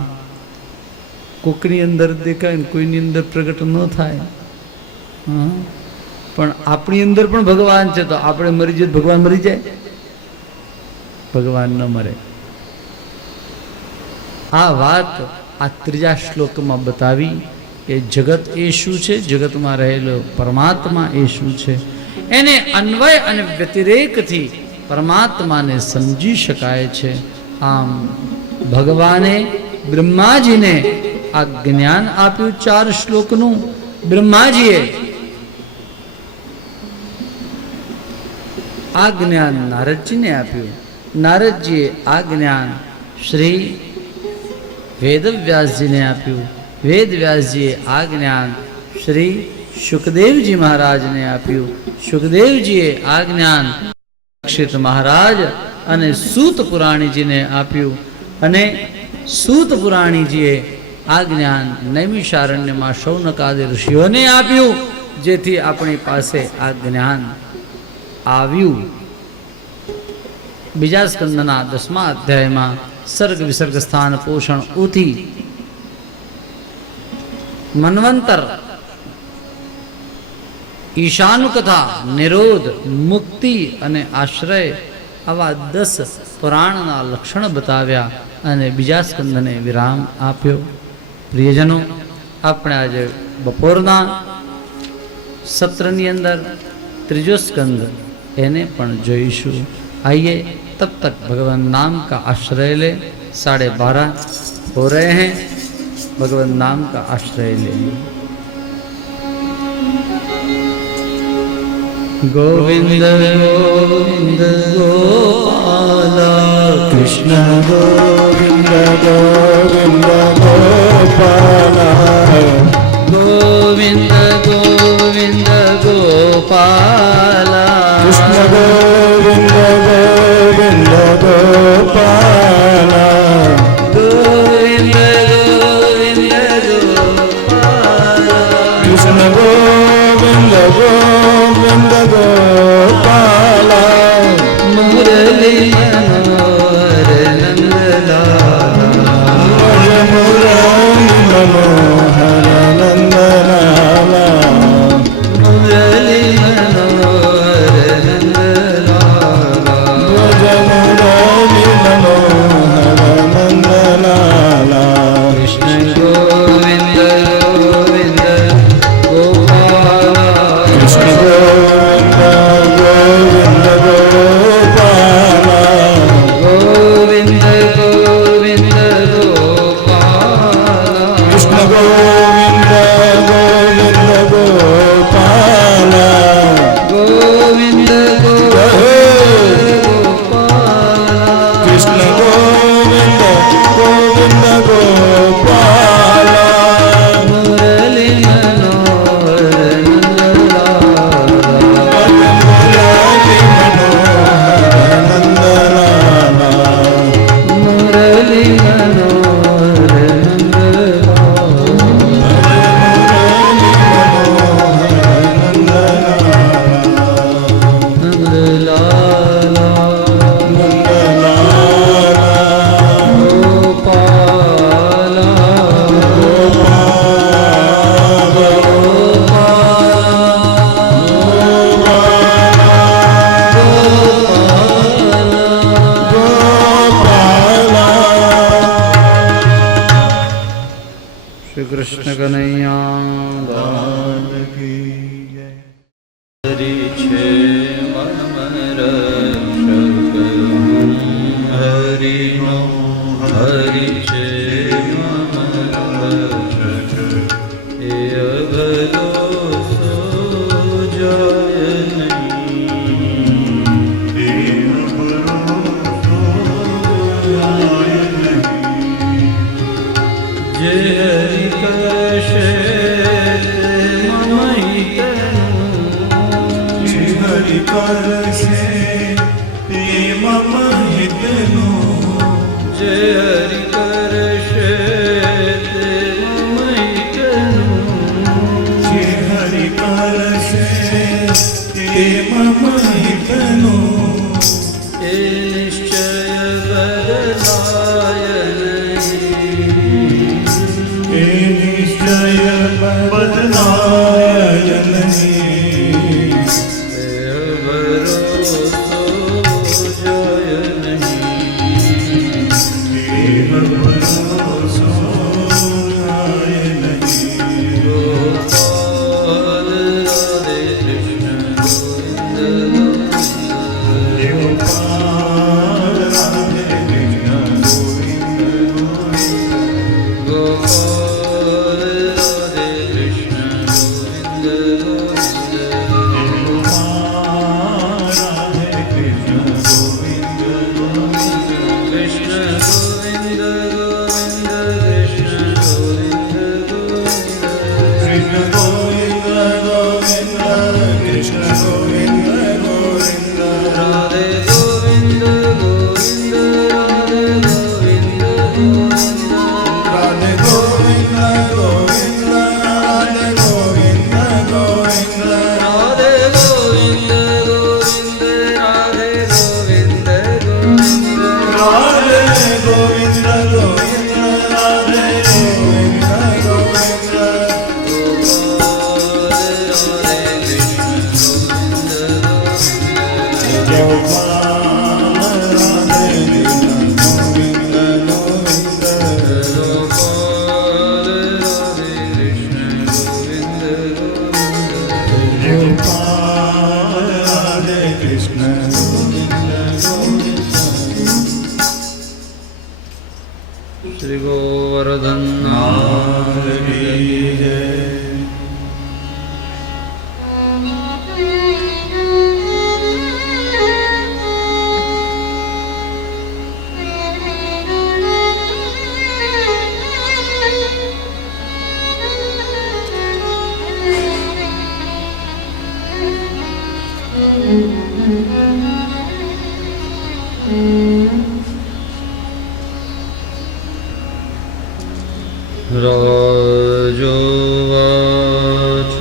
કોકની અંદર દેખાય ને કોઈની અંદર પ્રગટ ન થાય. પણ આપણી અંદર પણ ભગવાન છે, તો આપણે મરી જઈએ ભગવાન મરી જાય? ભગવાન ન મરે. આ વાત આ ત્રીજા શ્લોકમાં બતાવી કે જગત એ શું છે, જગતમાં રહેલો પરમાત્મા એ શું છે. એને અન્વય અને વ્યતિરેકથી પરમાત્માને સમજી શકાય છે. આમ ભગવાને બ્રહ્માજીને આ જ્ઞાન આપ્યું 4 શ્લોકનું. બ્રહ્માજીએ આ જ્ઞાન નારદજીને આપ્યું. નારદજીએ આ જ્ઞાન શ્રી વેદવ્યાસજીને આપ્યું. વેદવ્યાસજીએ આ જ્ઞાન શ્રી શુકદેવજી મહારાજને આપ્યું. શુકદેવજીએ આ જ્ઞાન પરીક્ષિત મહારાજ અને સૂત પુરાણીજીને આપ્યું. અને સૂત પુરાણીજીએ આ જ્ઞાન નૈમિષારણ્યમાં શૌનકાદિ ઋષિઓને આપ્યું, જેથી આપણી પાસે આ જ્ઞાન આવ્યું. બીજા સ્કંદના 10મા અધ્યાયમાં સર્ગ વિસર્ગ સ્થાન પોષણ ઉથી મન્વંતર ઈશાનુકથા નિરોધ મુક્તિ અને આશ્રય આવા 10 પુરાણના લક્ષણ બતાવ્યા અને બીજા સ્કંદને વિરામ આપ્યો. પ્રિયજનો, આપણે આજે બપોરના સત્રની અંદર ત્રીજો સ્કંદ એને પણ જોઈશું. आइए तब तक भगवान नाम का आश्रय ले. 12:30 हो रहे हैं. भगवान नाम का आश्रय ले. गोविंद गोविंद गोपाला कृष्ण गोविंद गोविंद गोपाला गोविंद गोविंद गोपाला कृष्ण गोविंद गोविंद गोपाला गोविंद गोविंद गोपाला कृष्ण गोविंद गोविंद गोपाला मुरली मनोहर नंदलाला मुरली मनोहर नंदलाला मुरली मनोहर नंदलाला मुरली मनोहर नंदलाला कृष्ण गोविंद गोविंद गोपाला कृष्ण गोविंद गोविंद गोपाला गोविंद गोविंद गोपाला कृष्ण गोविंद गोविंद गोपाला गोविंद गोविंद गोपाला कृष्ण गोविंद गोविंद गोपाला मुरली मनोहर नंदलाला मुरली मनोहर नंदलाला मुरली मनोहर नंदलाला गोपाला श्री कृष्ण कन्हैया हरि छे मम रक्षक हरि नो हरि छे मम रक्षक ए अगलो सो जाय नहीं जे हरि कशे કરશે તે મમ હિતનું જે હરિ કરશે તે મમ હિતનું જે હરિ કરશે તે મમ હિતનું એ નિશ્ચય બદલાય નહીં એ નિશ્ચય બદલાય નહીં દેહ ભરોસો જય નહીં દેહ ભરોસો થાય નહીં ગોપાલ રાધે કૃષ્ણ ગોવિંદ ગોપાલ રાધે કૃષ્ણ ગોવિંદ ગોપાલ રાધે કૃષ્ણ ગોવિંદ ગોપાલ રાધે કૃષ્ણ ગોવિંદ કૃષ્ણ ગોવિંદ ગોવિંદ કૃષ્ણ ગોવિંદ ગોવિંદ કૃષ્ણ ગોવિંદ ગોવિંદ કૃષ્ણ ગોવિંદ ગોવિંદ રાધે ગોવિંદ ગોવિંદ રાધે ગોવિંદ ગોવિંદ રાધે ગોવિંદ ગોવિંદ રાધે ગોવિંદ ગોવિંદ રાધે ગોવિંદ ગોવિંદ રાધે ગોવિંદ ગોવિંદ રાધે ગોવિંદ ગોવિંદ રાધે ગોવિંદ ગોવિંદ ગોપાલ રાધે કૃષ્ણ ગોવિંદ ગોપાલ રાધે કૃષ્ણ ગોવિંદ ગોવિંદ ગોપાલ રાધે કૃષ્ણ ગોવિંદ ગોવિંદ શ્રી ગોવર્ધન નાથ કી જય રાજોવાચ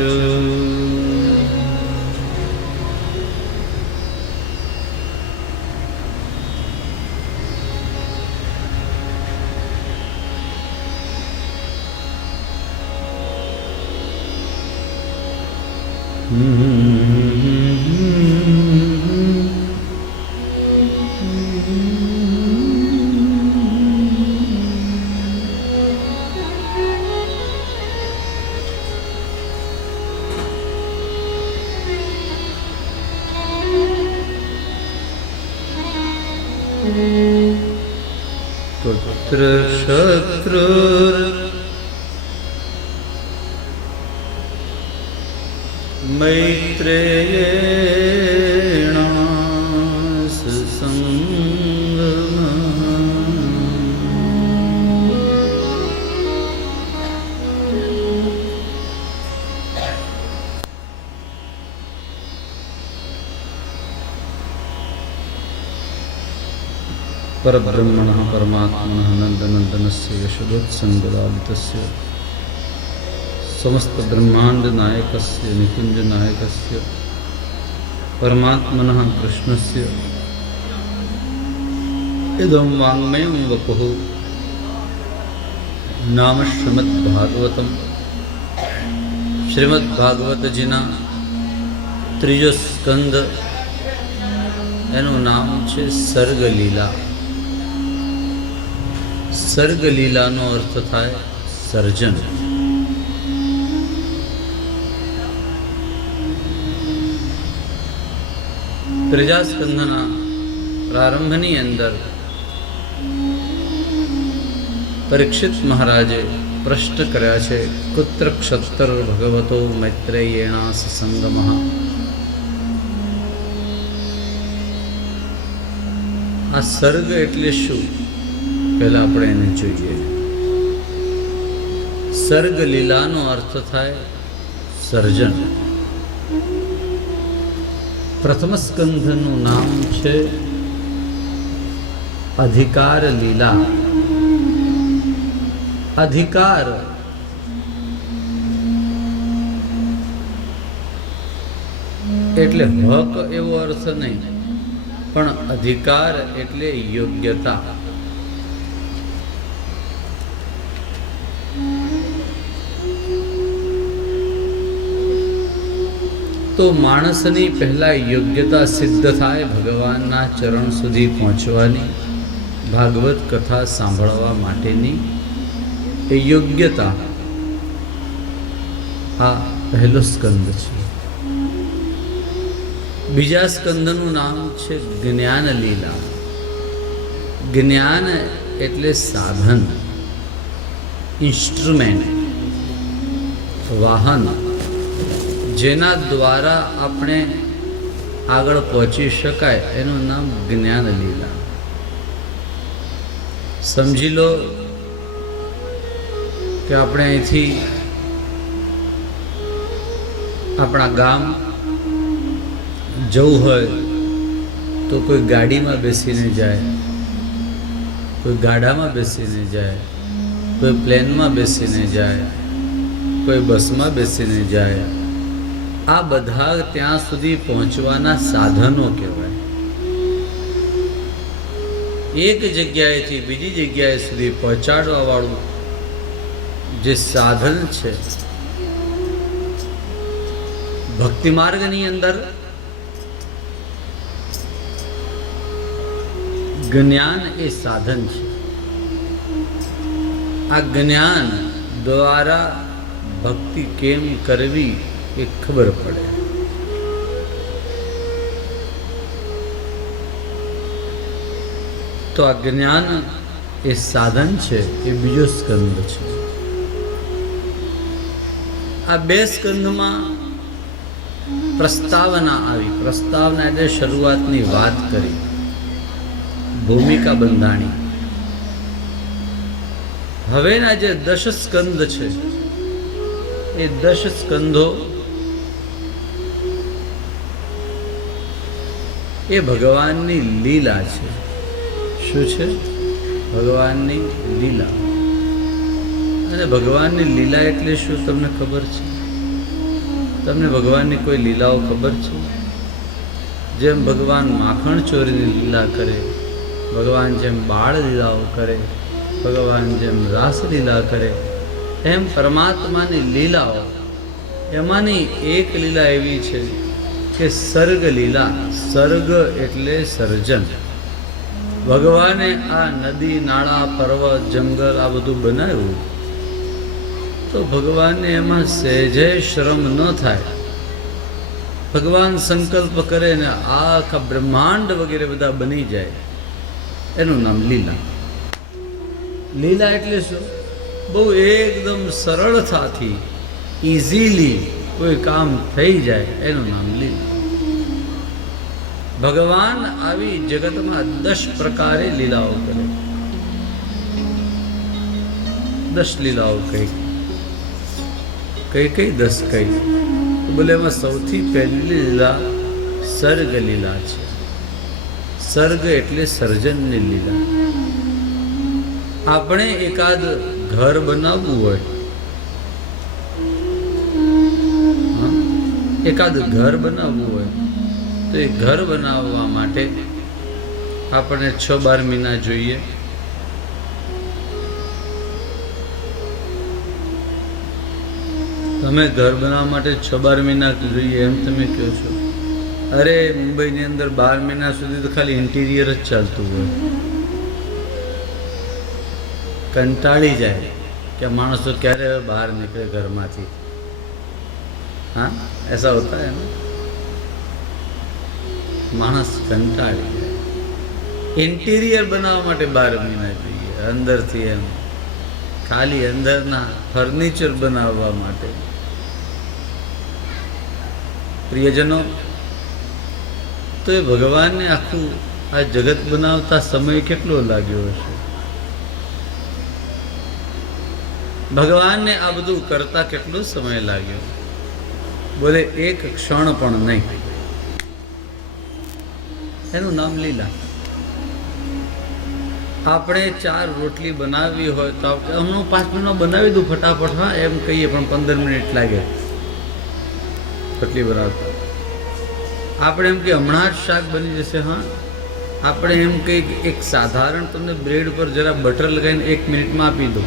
પુત્ર શત્રુર મૈત્રેયેણ સુસંગમ परब्रह्मणः परमात्मनः नन्दनन्दनस्य यशोदोत्सङ्गलालितस्य समस्तब्रह्माण्डनायकस्य निकुञ्जनायकस्य परमात्मनः कृष्णस्य इदं वाङ्मयं वपुः नाम श्रीमद्भागवतम् શ્રીમદ્ભાગવતજીના ત્રીજો સ્કંદ, એનું નામ છે સર્ગલીલા. સર્ગલીલાનો અર્થ થાય સર્જન. ત્રીજા સ્કંદના પ્રારંભની અંદર પરીક્ષિત મહારાજે પ્રશ્ન કર્યા છે, કુત્ર ક્ષત્ર ભગવતો મૈત્રેયેણા સસંગમઃ. આ સર્ગ એટલે શું, પહેલા આપણે એને જોઈએ. સર્ગ લીલાનો અર્થ થાય સર્જન. પ્રથમ સ્કંધનું નામ છે અધિકાર લીલા. અધિકાર એટલે હક એવો અર્થ નહીં, પણ અધિકાર એટલે યોગ્યતા. તો માણસની પહેલા યોગ્યતા સિદ્ધ થાય ભગવાનના ચરણ સુધી પહોંચવાની, ભાગવત કથા સાંભળવા માટેની એ યોગ્યતા. આ પહેલો સ્કંદ છે. બીજા સ્કંદનું નામ છે જ્ઞાન લીલા. જ્ઞાન એટલે સાધન, ઇન્સ્ટ્રુમેન્ટ, વાહન, જેના દ્વારા આપણે આગળ પહોંચી શકાય, એનું નામ જ્ઞાન લીલા. સમજી લો કે આપણે અહીંથી આપણા ગામ જવું હોય તો કોઈ ગાડીમાં બેસીને જાય, કોઈ ગાડામાં બેસીને જાય, કોઈ પ્લેનમાં બેસીને જાય, કોઈ બસમાં બેસીને જાય. આ બધા ત્યાં સુધી પહોંચવાના સાધનો કહેવાય. એક જગ્યાએથી બીજી જગ્યાએ સુધી પહોંચાડવા વાળું જે સાધન છે. ભક્તિ માર્ગની અંદર જ્ઞાન એ સાધન છે. આ જ્ઞાન દ્વારા ભક્તિ કેમ કરવી એ ખબર પડે. તો આ જ્ઞાન એ સાધન છે, એ બીજો સ્કંદ છે. આ બે સ્કંદમાં પ્રસ્તાવના આવી. પ્રસ્તાવના એટલે શરૂઆતની વાત કરી, ભૂમિકા બંધાણી. હવેના જે 10 સ્કંદ છે એ 10 સ્કંધો એ ભગવાનની લીલા છે. શું છે? ભગવાનની લીલા. અને ભગવાનની લીલા એટલે શું તમને ખબર છે? તમને ભગવાનની કોઈ લીલાઓ ખબર છે? જેમ ભગવાન માખણ ચોરીની લીલા કરે, ભગવાન જેમ બાળ લીલાઓ કરે, ભગવાન જેમ રાસ લીલા કરે, એમ પરમાત્માની લીલાઓ. એમાંની એક લીલા એવી છે કે સર્ગ લીલા. સર્ગ એટલે સર્જન. ભગવાને આ નદી, નાળા, પર્વત, જંગલ આ બધું બનાવ્યું તો ભગવાનને એમાં સહેજે શ્રમ ન થાય. ભગવાન સંકલ્પ કરે ને આખા બ્રહ્માંડ વગેરે બધા બની જાય, એનું નામ લીલા. લીલા એટલે શું? બહુ એકદમ સરળતાથી, ઇઝીલી કોઈ કામ થઈ જાય, એનું નામ લીલા. ભગવાન આવી જગતમાં 10 પ્રકારે લીલાઓ કરે. 10 લીલાઓ કઈ કઈ 10 કઈ? બોલે એમાં સૌથી પહેલી લીલા સર્ગ લીલા છે. સર્ગ એટલે સર્જનની લીલા. આપણે એકાદ ઘર બનાવવું હોય, એકાદ ઘર બનાવવું હોય તો એ ઘર બનાવવા માટે આપણને 6-12 મહિના જોઈએ. તમે ઘર બનાવવા માટે 6-12 મહિના જોઈએ એમ તમે કહો છો? અરે મુંબઈની અંદર 12 મહિના સુધી તો ખાલી ઇન્ટિરિયર જ ચાલતું હોય. કંટાળી જાય કે માણસો ક્યારે બહાર નીકળે ઘરમાંથી. हाँ ऐसा होता है ना, માણસ કંટાળી જાય. ઇન્ટિરિયર બનાવવા માટે 12 મહિના જોઈએ, અંદરથી એમ ખાલી અંદરના ફર્નિચર બનાવવા માટે. પ્રિયજનો, તો એ ભગવાનને આખું આ જગત બનાવતા સમય કેટલો લાગ્યો હશે? ભગવાનને આ બધું કરતા કેટલો સમય લાગ્યો? બોલે એક ક્ષણ પણ નહીં. એનું નામ લીલા. આપણે 4 રોટલી બનાવવી હોય તો હમણાં 5 મિનિટમાં બનાવી દઉં ફટાફટ, હા એમ કહીએ, પણ 15 મિનિટ લાગે રોટલી બનાવતા. આપણે એમ કે હમણાં જ શાક બની જશે, હા. આપણે એમ કહીએ કે એક સાધારણ તમને બ્રેડ પર જરા બટર લગાવીને 1 મિનિટમાં આપી દો.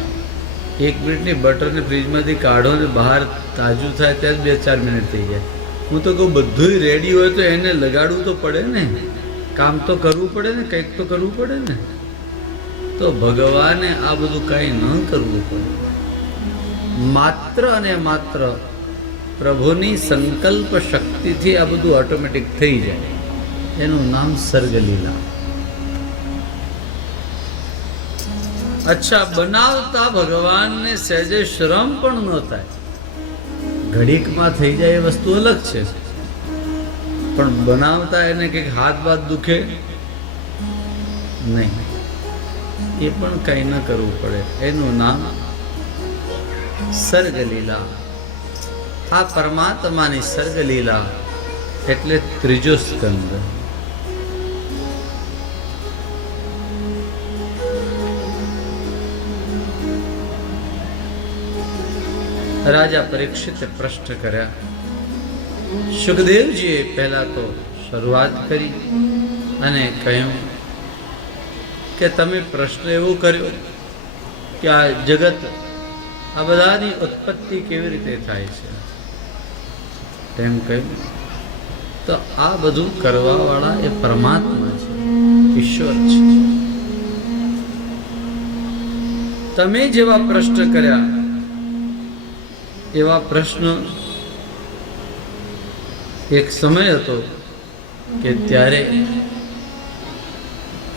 1 મિનિટની બટરને ફ્રીજમાંથી કાઢો ને બહાર તાજું થાય ત્યાં 2-4 મિનિટ થઈ જાય. હું તો કહું બધું રેડી હોય તો એને લગાડવું તો પડે ને, કામ તો કરવું પડે ને, કંઈક તો કરવું પડે ને. તો ભગવાને આ બધું કાંઈ ન કરવું પડે, માત્ર અને માત્ર પ્રભુની સંકલ્પ શક્તિથી આ બધું ઓટોમેટિક થઈ જાય. એનું નામ સર્ગલીલા. અચ્છા, બનાવતા ભગવાનને સહેજે શ્રમ પણ ન થાય. ઘડીકમાં થઈ જાય એ વસ્તુ અલગ છે, પણ બનાવતા એને કંઈક હાથ બાથ દુખે નહીં, એ પણ કંઈ ન કરવું પડે. એનું નામ સર્ગલીલા. આ પરમાત્માની સર્ગલીલા એટલે ત્રીજો સ્કંદ. રાજા પરીક્ષિતે પ્રશ્ન કર્યા. સુખદેવજીએ પહેલા તો શરૂઆત કરી અને કહ્યું કે તમે પ્રશ્ન એવો કર્યો કે આ જગત, આ બધાની ઉત્પત્તિ કેવી રીતે થાય છે તેમ કહ્યું. તો આ બધું કરવાવાળા એ પરમાત્મા છે, ઈશ્વર છે. તમે જેવા પ્રશ્ન કર્યા એવા પ્રશ્ન એક સમય હતો કે ત્યારે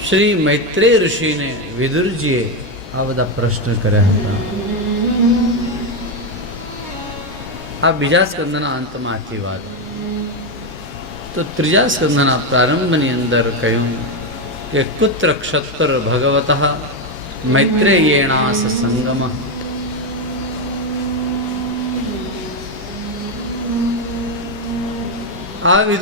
શ્રી મૈત્રેય ઋષિને વિદુરજીએ આ બધા પ્રશ્ન કર્યા હતા. આ બીજા સ્કંદના અંતમાં આખી વાત. તો ત્રીજા સ્કંદના પ્રારંભની અંદર કહ્યું કે કુત્ર ક્ષત્ર ભગવતઃ મૈત્રેયેણાસ સંગમ. આ વિદુર